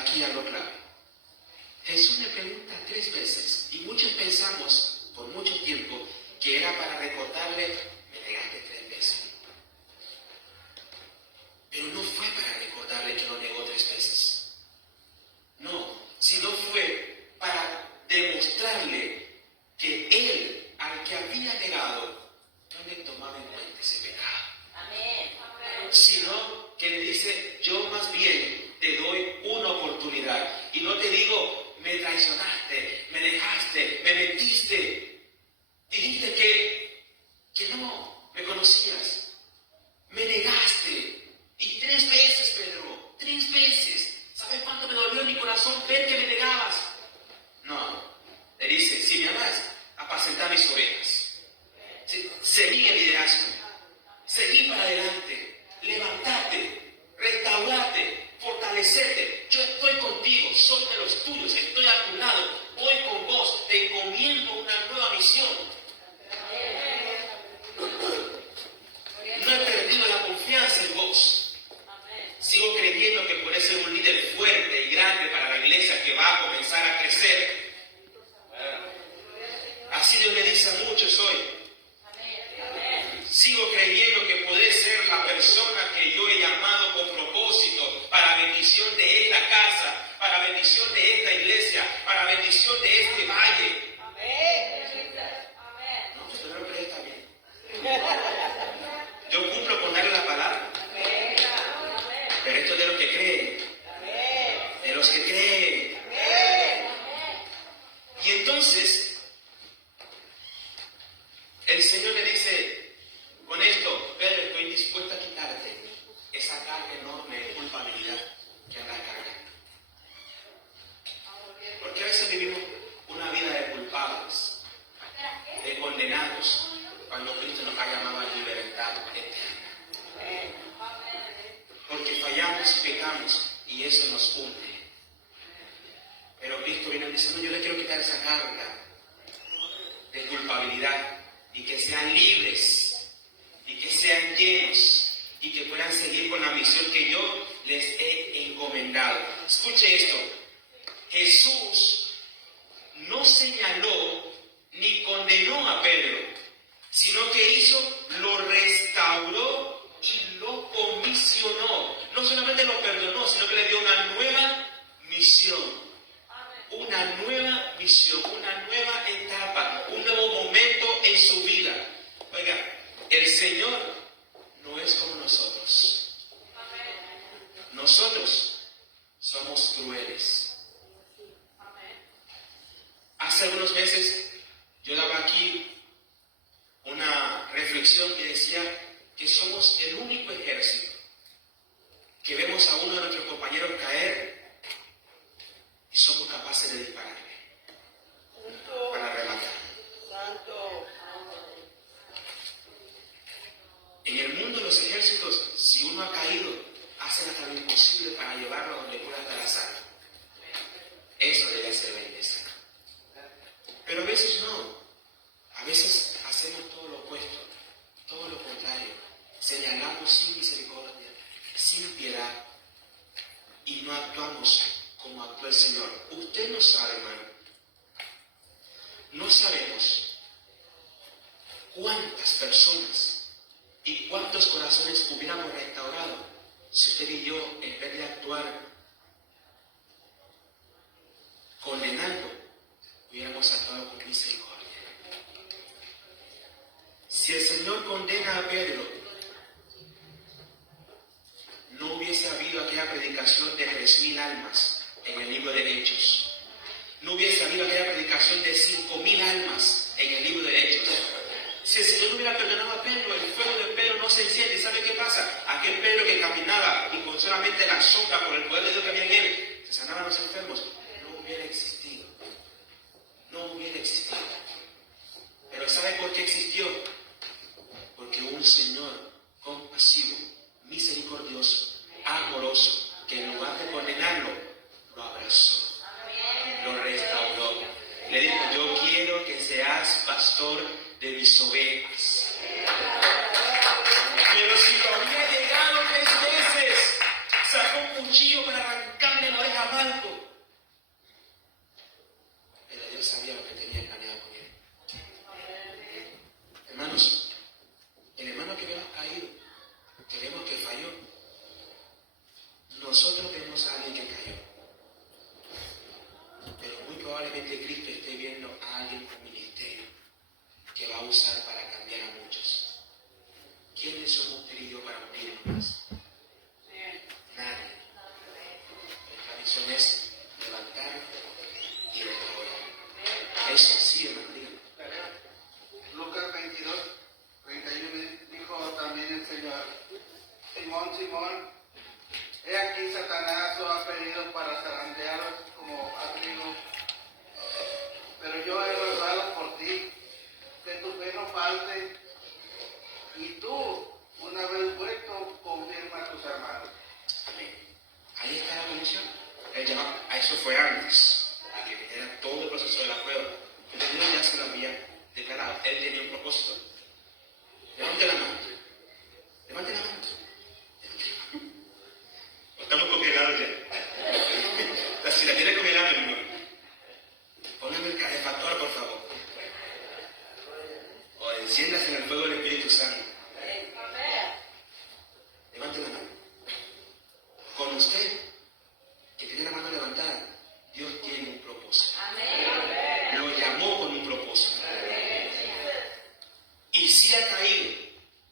Aquí algo clave. Jesús le pregunta 3 veces, y muchos pensamos por mucho tiempo que era para recordarle: me negaste 3 veces. Pero no fue para recordarle que lo negó 3 veces. No, sino fue para demostrarle que él, al que había negado, no le tomaba en cuenta ese pecado. Amén. Sino que le dice: yo más bien te doy una oportunidad. Y no te digo: me traicionaste, me dejaste, me mentiste, dijiste que no me conocías, me negaste. Y 3 veces, Pedro, 3 veces. ¿Sabes cuánto me dolió en mi corazón ver que me negabas? No, le dice: si me amas, apacentá mis ovejas. Sí, seguí el liderazgo, seguí para adelante, levantate, restaurate, fortalecete. Yo estoy contigo, soy de los tuyos, estoy a tu lado, voy con vos, te encomiendo una nueva misión. No he perdido la confianza en vos. Sigo creyendo que puedes ser un líder fuerte y grande para la iglesia que va a comenzar a crecer. Así Dios le dice a muchos hoy. Sigo creyendo que podés ser la persona que yo he llamado con propósito para bendición de esta casa, para bendición de esta iglesia, para bendición de este valle. No, pero no está bien. Yo cumplo con darle la palabra. Pero esto es de los que creen. De los que creen. Y entonces, el Señor le dice: con esto, Pedro, estoy dispuesto a quitarte esa carga enorme de culpabilidad que andas cargando. Porque a veces vivimos una vida de culpables, de condenados, cuando Cristo nos ha llamado a libertad eterna. Porque fallamos y pecamos y eso nos hunde. Pero Cristo viene diciendo: yo le quiero quitar esa carga de culpabilidad y que sean libres y que sean llenos y que puedan seguir con la misión que yo les he encomendado. Escuche esto: Jesús no señaló ni condenó a Pedro, sino que hizo, lo restauró y lo comisionó. No solamente lo perdonó, sino que le dio una nueva misión. Una nueva misión, una nueva etapa, un nuevo momento en su vida. Oiga, el Señor no es como nosotros. vemos a uno de nuestros compañeros caer y somos capaces de dispararle Santo. para rematar. Santo. En el mundo de los ejércitos, si uno ha caído, hacen hasta lo imposible para llevarlo donde pueda estar a salvo. Eso debe ser belleza. Pero a veces no. A veces hacemos todo lo opuesto, todo lo contrario. Señalamos sin misericordia, sin piedad, y no actuamos como actuó el Señor. Usted no sabe, hermano. No sabemos cuántas personas y cuántos corazones hubiéramos restaurado si usted y yo, en vez de actuar condenando, hubiéramos actuado con misericordia. Si el Señor condena a Pedro, no hubiese habido aquella predicación de 3,000 almas en el libro de Hechos. No hubiese habido aquella predicación de 5,000 almas en el libro de Hechos. Si el Señor no hubiera perdonado a Pedro, el fuego de Pedro no se enciende. ¿Sabe qué pasa? Aquel Pedro que caminaba y con solamente la sombra por el poder de Dios que había en él, se sanaban los enfermos, no hubiera existido. No hubiera existido. Pero ¿sabe por qué existió? Porque un Señor compasivo, misericordioso, amoroso, que en lugar de condenarlo, lo abrazó, lo restauró. Le dijo: yo quiero que seas pastor de mis ovejas. Pero si lo había llegado 3 veces, sacó un cuchillo para arrancarle la oreja a Marco. Pero Dios sabía lo que tenía planeado con él. Hermanos, el hermano que vemos caído, que vemos que falló, nosotros vemos a alguien que cayó. Pero muy probablemente Cristo esté viendo a alguien con ministerio que va a usar para cambiar a muchos. ¿Quiénes somos usted y yo para unirnos más? Nadie. Nuestra misión es levantar y restaurar. Eso sí, hermano, dígame. Lucas 22, 31 dijo también el Señor: Simón, Simón, he aquí Satanás os ha pedido para zarandearos como a trigo, pero yo he rogado por ti, que tu fe no falte, y tú, una vez vuelto, confirma a tus hermanos. Amén. Ahí está la comisión. Él llama, a eso fue antes de que viniera todo el proceso de la prueba. Pero Dios ya se lo había declarado. Él tenía un propósito. Levante la mano. Levante la mano. Estamos congelados ya. Si la tiene congelada, hermano, póngame el calefactor, por favor. O enciéndase en el fuego del Espíritu Santo. Levante la mano. Con usted, que tiene la mano levantada, Dios tiene un propósito. Lo llamó con un propósito. Y sí ha caído,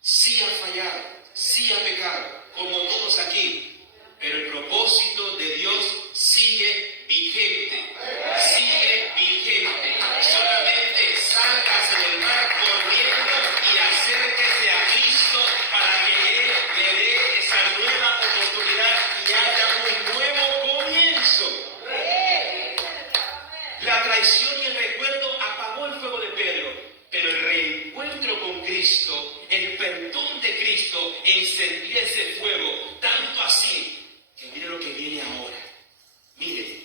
sí ha fallado, sí ha pecado, como todos aquí. Pero el propósito de Dios sigue vigente. Sigue vigente. Solamente sálgase del mar corriendo y acérquese a Cristo para que Él le dé esa nueva oportunidad y haya un nuevo comienzo. La traición y el recuerdo apagó el fuego de Pedro, pero el reencuentro con Cristo, el perdón de Cristo, encendió ese fuego, tanto así que mire lo que viene ahora. Mire.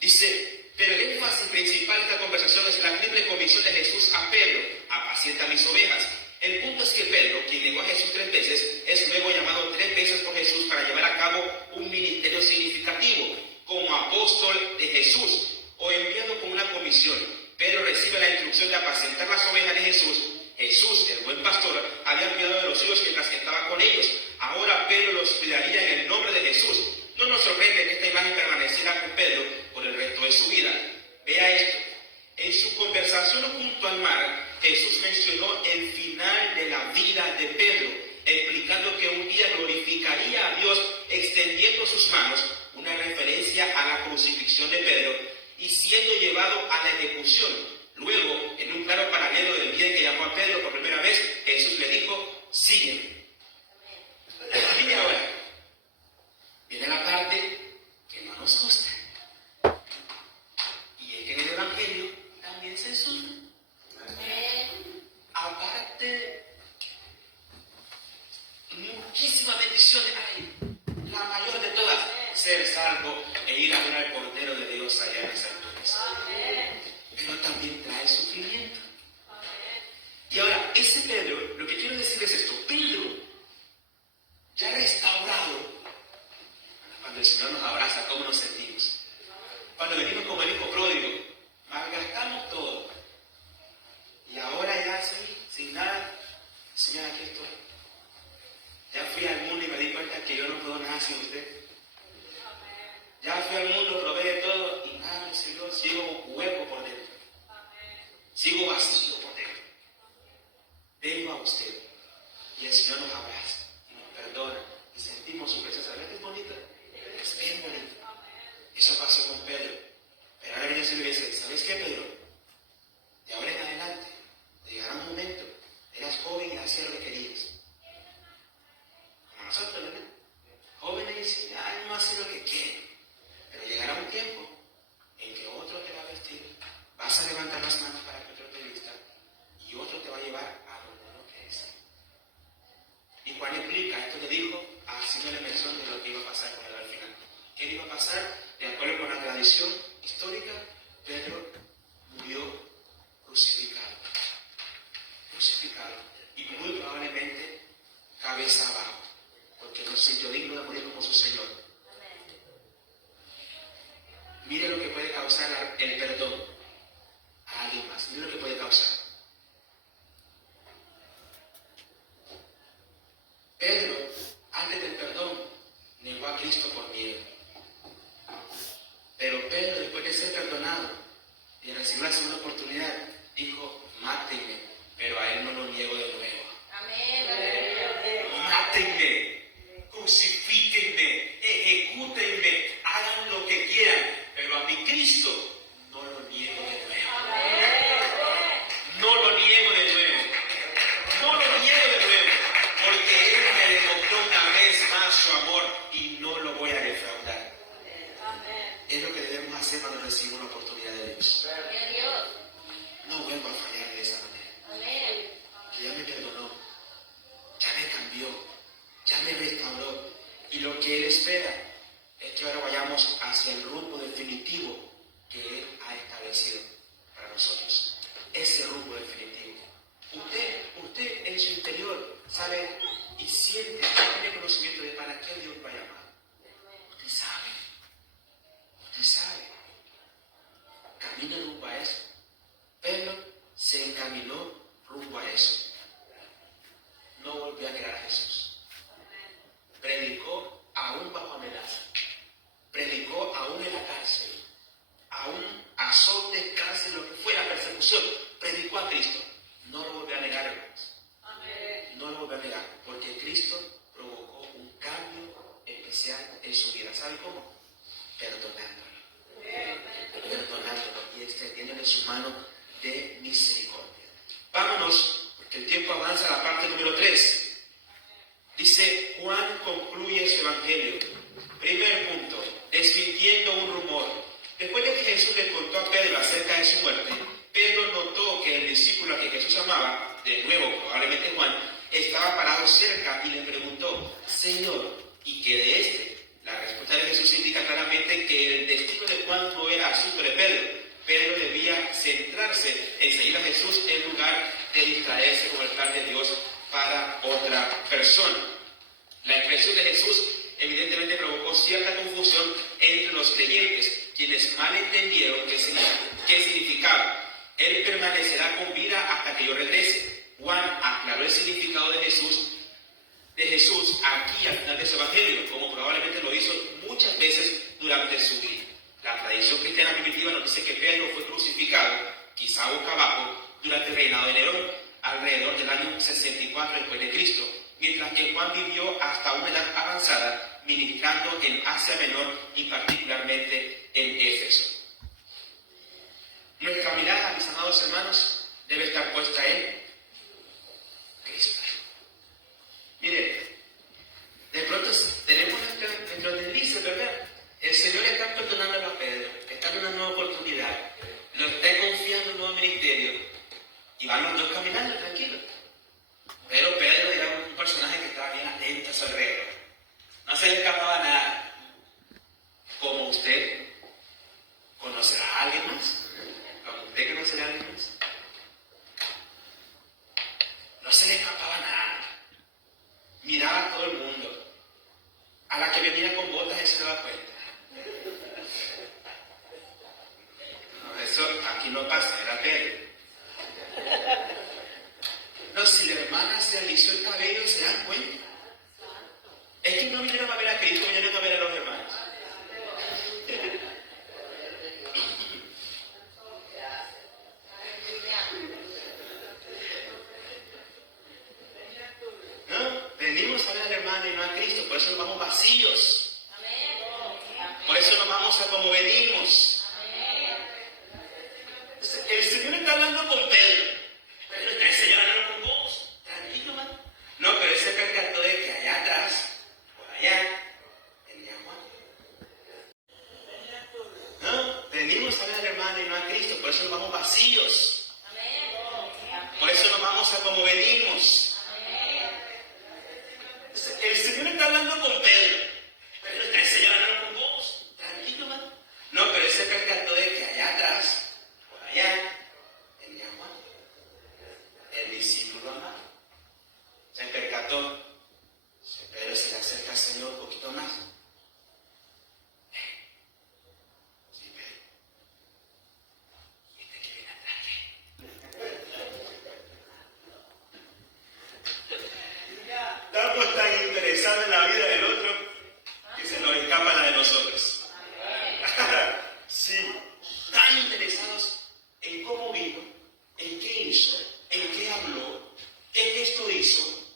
Dice, pero el énfasis principal de esta conversación es la triple comisión de Jesús a Pedro: apacienta mis ovejas. El punto es que Pedro, quien negó a Jesús 3 veces, es luego llamado 3 veces por Jesús para llevar a cabo un ministerio significativo como apóstol de Jesús o enviado con una comisión. Pedro recibe la instrucción de apacentar las ovejas de Jesús. Jesús, el buen pastor, había cuidado de los suyos mientras que estaba con ellos. Ahora Pedro los cuidaría en el nombre de Jesús. No nos sorprende que esta imagen permaneciera con Pedro por el resto de su vida. Vea esto. En su conversación junto al mar, Jesús mencionó el final de la vida de Pedro, explicando que un día glorificaría a Dios extendiendo sus manos, una referencia a la crucifixión de Pedro, y siendo llevado a la ejecución. Luego, en un claro paralelo del día en que llamó a Pedro por primera vez, Jesús le dijo: sígueme. poquísimas bendiciones hay. La mayor de todas, ser salvo e ir a ver al Cordero de Dios allá en las alturas. Pero también trae sufrimiento. Y ahora, ese Pedro, lo que quiero decir es esto. Pedro, ya restaurado, cuando el Señor nos abraza, ¿cómo nos sentimos? Cuando venimos como el hijo pródigo, malgastamos todo. Y ahora ya sin nada, Señor, aquí estoy. Ya fui al mundo y me di cuenta que yo no puedo nada sin usted. Ya fui al mundo, probé de todo y nada me sirvió. Sigo hueco por dentro. Sigo vacío por dentro. Vengo a usted. Y el Señor nos abraza y nos perdona. Y sentimos su presencia. ¿Verdad que es bonita? Es bien bonita. Eso pasó con Pedro. Pero ahora viene el Señor y dice, ¿sabes qué, Pedro? De ahora en adelante, llegará un momento. Eras joven y hacías lo que querías. Como nosotros, ¿verdad? Jóvenes dicen, no hacen lo que quieren. Pero llegará un tiempo en que otro te va a vestir. Vas a levantar las manos para que otro te vista. Y otro te va a llevar a donde no quieres. Y Juan explica esto que dijo, haciéndole mención de lo que iba a pasar con él al final. ¿Qué iba a pasar? De acuerdo con la tradición histórica, Pedro murió crucificado. Crucificado. Y muy probablemente cabeza abajo. Porque no se sintió digno de morir como su Señor. Mire lo que puede causar el perdón a alguien más. Mire lo que puede causar. Pedro, antes del perdón, negó a Cristo por miedo. Pero Pedro, después de ser perdonado y recibir la segunda oportunidad, dijo, mátenme, pero a él no lo niego de nuevo. Amén. Mátenme, crucifíquenme, ejecútenme, hagan lo que quieran, pero a mi Cristo no lo niego de nuevo. No lo niego de nuevo. No lo niego de nuevo, porque Él me demostró una vez más su amor y no lo voy a defraudar. Es lo que debemos hacer cuando recibimos una oportunidad de Dios. No vuelvo a fallar de esa manera. Que ya me perdonó, ya me cambió, ya me restauró. Y lo que Él espera es que ahora vayamos hacia el rumbo definitivo que Él ha establecido para nosotros. Ese rumbo definitivo. Usted en su interior sabe y siente, tiene conocimiento de para qué Dios lo ha llamado. Usted sabe. Usted sabe. Camina rumbo a eso. Pedro se encaminó rumbo a eso. No volvió a negar a Jesús. Predicó aún bajo amenaza. Predicó aún en la cárcel. Aún azote, cárcel, lo que fuera, persecución. Predicó a Cristo. No lo volvió a negar, hermanos. No lo volvió a negar. Porque Cristo provocó un cambio especial en su vida. ¿Sabe cómo? Perdonándolo. Perdonándolo y extendiéndole su mano de misericordia. Vámonos, porque el tiempo avanza a la parte número 3. Dice, Juan concluye su evangelio. Primer punto, desmintiendo un rumor. Después de que Jesús le contó a Pedro acerca de su muerte, Pedro notó que el discípulo a que Jesús amaba, de nuevo probablemente Juan, estaba parado cerca y le preguntó, Señor, ¿y qué de este? La respuesta de Jesús indica claramente que el destino de Juan no era asunto de Pedro. Pedro debía centrarse en seguir a Jesús en lugar de distraerse con el plan de Dios para otra persona. La expresión de Jesús evidentemente provocó cierta confusión entre los creyentes, quienes mal entendieron qué significaba. Él permanecerá con vida hasta que yo regrese. Juan aclaró el significado de Jesús aquí al final de su evangelio, como probablemente lo hizo muchas veces durante su vida. La tradición cristiana primitiva nos dice que Pedro fue crucificado, quizá boca abajo, durante el reinado de Nerón, alrededor del año 64 después de Cristo, mientras que Juan vivió hasta una edad avanzada, ministrando en Asia Menor y particularmente en Éfeso. Nuestra mirada, mis amados hermanos, debe estar puesta en Cristo. Mire, de pronto tenemos nuestros deslices, ¿verdad? El Señor está perdonando a Pedro, está dando una nueva oportunidad, lo está confiando en un nuevo ministerio y van los dos caminando tranquilos. Pero Pedro era un personaje que estaba bien atento a su miraba a todo el mundo. A la que venía con botas, él se daba cuenta. No, eso aquí no pasa, era Pedro. No, si la hermana se alisó el cabello, se dan cuenta. Es que no vinieron a ver a Cristo, vinieron a ver a los hermanos. No, venimos a ver al hermano y no a Cristo, por eso nos vamos vacíos. Por eso nos vamos a como venimos. El Señor está hablando con Pedro. Pedro está enseñando con vos. Tranquilo, hermano. No, pero él se percató de que allá atrás, por allá, venía Juan. No, venimos a ver al hermano y no a Cristo, por eso nos vamos vacíos. Por eso nos vamos a como venimos. El Señor está hablando con Pedro. Pedro está enseñando con vos. Tranquilo, hermano. No, pero él se percató de que allá atrás, por allá, venía Juan, el discípulo amado. Se percató. Pedro se le acerca al Señor un poquito más. Sí, Pedro. ¿Y este que viene atrás qué? Estamos tan interesados en la vida del otro que se nos escapa la de nosotros. Sí, tan interesados en cómo vino, en qué hizo, en qué habló, qué gesto hizo,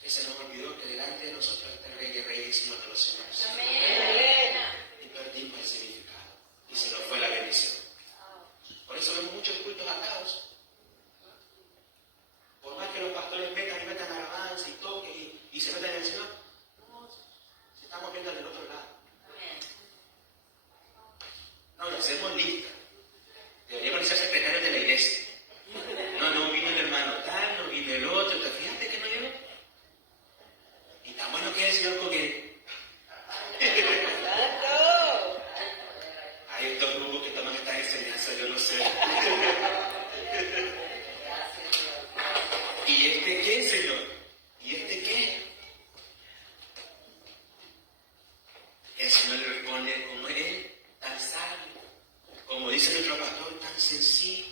que se nos olvidó que delante de nosotros está el Rey y Señor de los señores. Y perdimos el significado y se nos fue la bendición. Por eso vemos muchos cultos atados. Por más que los pastores metan alabanza y toquen y se metan en el Señor, no, si estamos viendo del otro lado. No, y hacemos lista. Deberíamos ser secretarios de la iglesia. No vino el hermano tal, no vino el otro. Fíjate que no llegó. Y tan bueno que es el Señor con él. Hay estos grupos que toman esta enseñanza, yo no sé. ¿Y este qué, Señor? ¿Y este qué? El Señor le responde como él, tan sabio, como dice nuestro pastor, tan sencillo,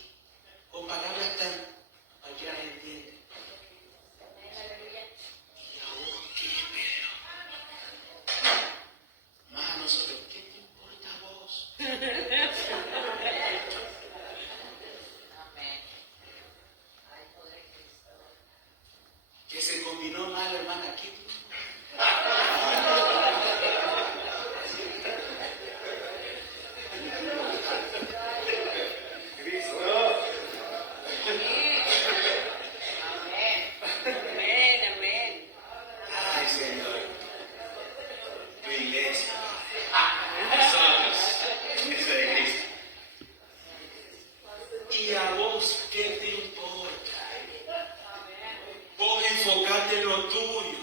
con palabras tan cualquiera le entiende. ¿Y a vos qué, Pedro? Más a nosotros, ¿qué te importa a vos? Que se combinó mal, hermana, ¿qué te importa? Ay, Señor, tu iglesia, nosotros, eso de Cristo. ¿Y a vos qué te importa? Vos enfocate en lo tuyo.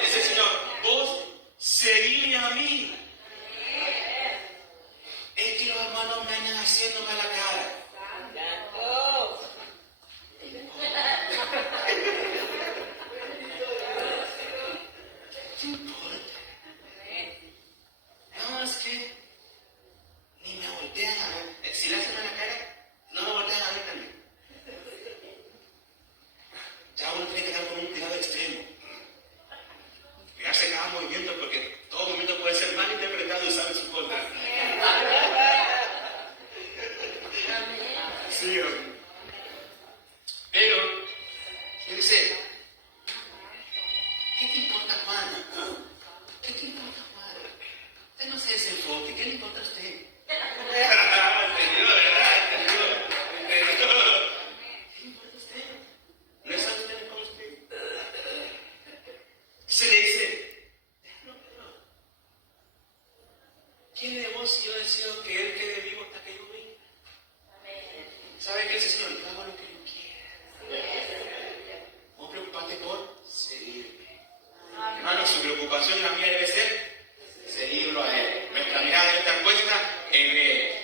Dice Señor, vos seguime a mí. Es que los hermanos me andan haciendo mala cara. ¿Qué importa? No, es que ni me voltean a ver. Si le hacen mala cara, no me voltean a ver también. Ya uno tiene que dar con un cuidado extremo. Cuidarse cada movimiento porque todo movimiento puede ser mal interpretado y usado en su contra. Sí, hombre. Pero, yo dice, ¿qué te importa, Juan? ¿Qué te importa, Juan? Usted no se desenfoque, ¿qué le importa a usted? Entendido, ¿verdad? Entendido. ¿Qué le importa a usted? ¿No es a usted con usted? Se le dice, déjalo, Pedro. ¿Quién de vos si yo deseo que él quede vivo hasta que yo venga? ¿Sabe qué dice el Señor? Yo hago lo que yo quiera. Vos preocupate por seguirme. Hermano, su preocupación y la mía debe ser seguirlo a Él. Nuestra mirada debe estar puesta en Él.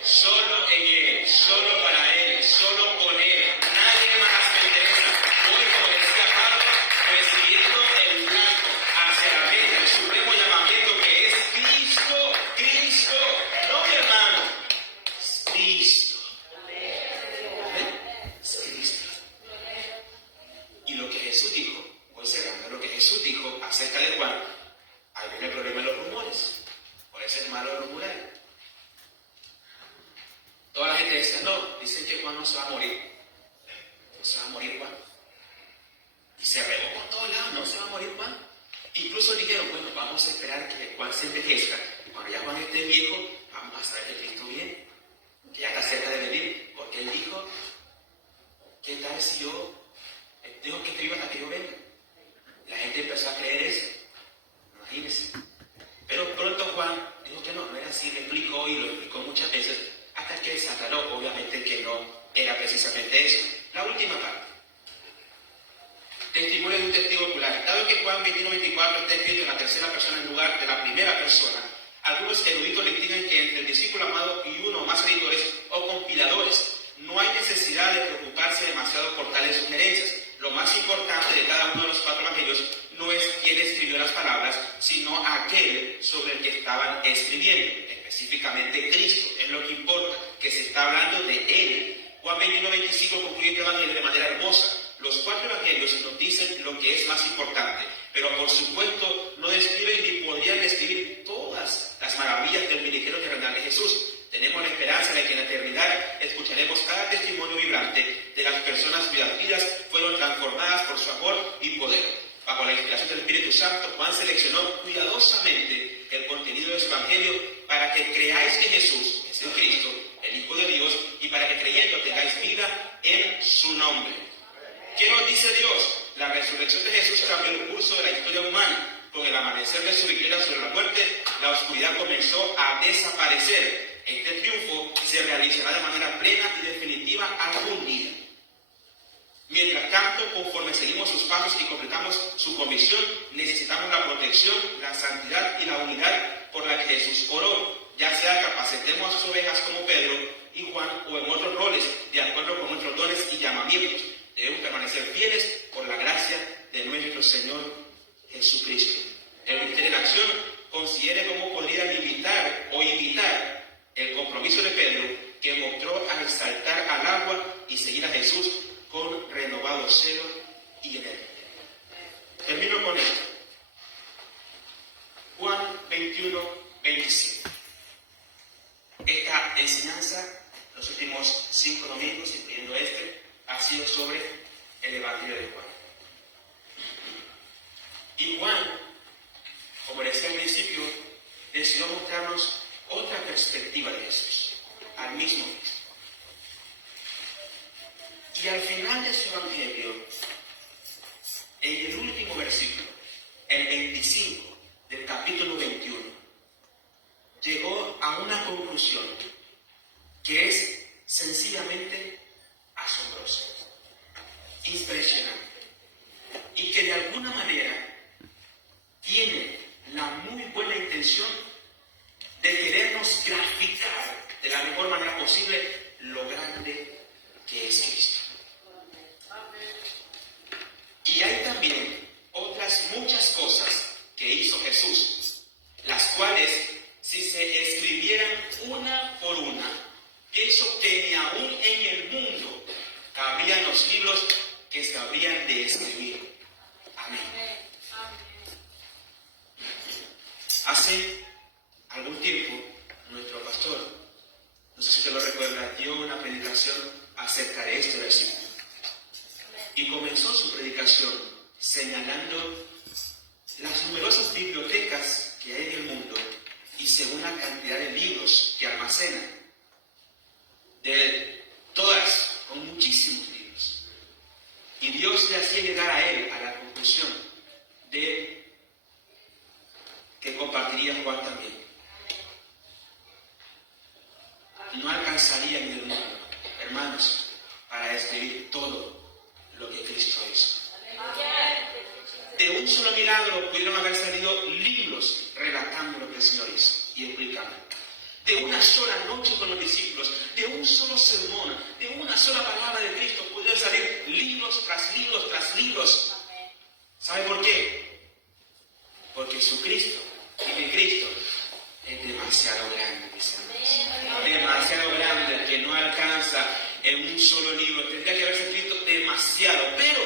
se va a morir. No se va a morir Juan. Y se regó por todos lados, no se va a morir Juan. Incluso dijeron, bueno, vamos a esperar que Juan se envejezca. Y cuando ya Juan esté viejo, vamos a saber que Cristo viene, que ya está cerca de venir. Porque él dijo, ¿qué tal si yo dejo que escriba hasta que yo venga? La gente empezó a creer eso. Imagínense. Pero pronto Juan dijo que no era así, le explicó y lo explicó muchas veces, hasta que se aclaró, obviamente, que no era precisamente eso. La última parte. Testimonio de un testigo ocular. Dado que Juan 21:24 está escrito en la tercera persona en lugar de la primera persona, algunos eruditos le indican que entre el discípulo amado y uno o más editores o compiladores no hay necesidad de preocuparse demasiado por tales sugerencias. Lo más importante de cada uno de los 4 evangelios no es quién escribió las palabras, sino aquel sobre el que estaban escribiendo, específicamente Cristo. Es lo que importa, que se está hablando de Él. Juan 21:25 concluye este evangelio de manera hermosa. Los 4 evangelios nos dicen lo que es más importante, pero por supuesto no describen ni podrían describir todas las maravillas del ministerio terrenal de Jesús. Tenemos la esperanza de que en la eternidad escucharemos cada testimonio vibrante de las personas cuyas vidas fueron transformadas por su amor y poder. Bajo la inspiración del Espíritu Santo, Juan seleccionó cuidadosamente el contenido de su evangelio para que creáis que Jesús es el Cristo, el Hijo de Dios, y para que creyendo tengáis vida en su nombre. ¿Qué nos dice Dios? La resurrección de Jesús cambió el curso de la historia humana. Con el amanecer de su victoria sobre la muerte, la oscuridad comenzó a desaparecer. Este triunfo se realizará de manera plena y definitiva algún día. Mientras tanto, conforme seguimos sus pasos y completamos su comisión, necesitamos la protección, la santidad y la unidad por la que Jesús oró, ya sea que apacentemos a sus ovejas como Pedro y Juan o en otros roles, de acuerdo con nuestros dones y llamamientos. Debemos permanecer fieles por la gracia de nuestro Señor Jesucristo. El Ministerio en Acción considere cómo podría limitar o imitar el compromiso de Pedro, que mostró al saltar al agua y seguir a Jesús con renovado celo y energía. Termino con esto. Juan 21:25. Esta enseñanza, los últimos 5 domingos, incluyendo este, ha sido sobre el Evangelio de Juan. Y Juan, como decía al principio, decidió mostrarnos otra perspectiva de Jesús, al mismo Cristo. Y al final de su Evangelio, en el último versículo, el 25 del capítulo 21, llegó a una conclusión que es sencillamente asombrosa, impresionante, y que de alguna manera tiene la muy buena intención de querernos graficar de la mejor manera posible lo grande que es Cristo. Y hay también otras muchas cosas que hizo Jesús, las cuales, si se escribieran una por una, pienso que ni aún en el mundo cabrían los libros que se habrían de escribir. Amén. Hace algún tiempo, nuestro pastor, no sé si usted lo recuerda, dio una predicación acerca de este versículo. Y comenzó su predicación señalando las numerosas bibliotecas que hay en el mundo y según la cantidad de libros que almacenan. De todas, con muchísimos libros. Y Dios le hacía llegar a él a la conclusión de que compartiría Juan también. No alcanzaría en el mundo, hermanos, para escribir todo lo que Cristo hizo. De un solo milagro pudieron haber salido libros relatando lo que el Señor hizo y explicando. De una sola noche con los discípulos, de un solo sermón, de una sola palabra de Cristo, pudieron salir libros tras libros tras libros. ¿Sabe por qué? Porque su Cristo y mi Cristo es demasiado grande, mis hermanos. Demasiado grande, que no alcanza en un solo libro. Tendría que haberse escrito demasiado, pero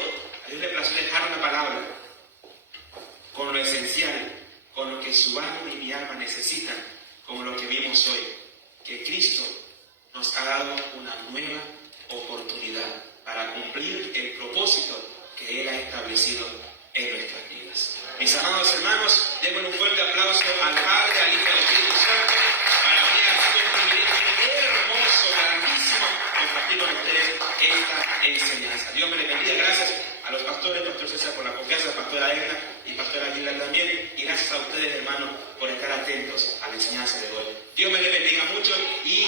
a Dios le plació dejar una palabra con lo esencial, con lo que su alma y mi alma necesitan, como lo que vimos hoy, que Cristo nos ha dado una nueva oportunidad para cumplir el propósito que Él ha establecido en nuestras vidas. Mis amados hermanos, démosle un fuerte aplauso al Padre, al Hijo y al Espíritu Santo. Para mí ha sido un privilegio hermoso, grandísimo, compartir con ustedes esta enseñanza. Dios me les bendiga. Gracias a los pastores, Pastor César por la confianza, Pastora Edna y Pastora Aguilar también. Y gracias a ustedes, hermanos, por estar atentos a la enseñanza de hoy. Dios me les bendiga mucho y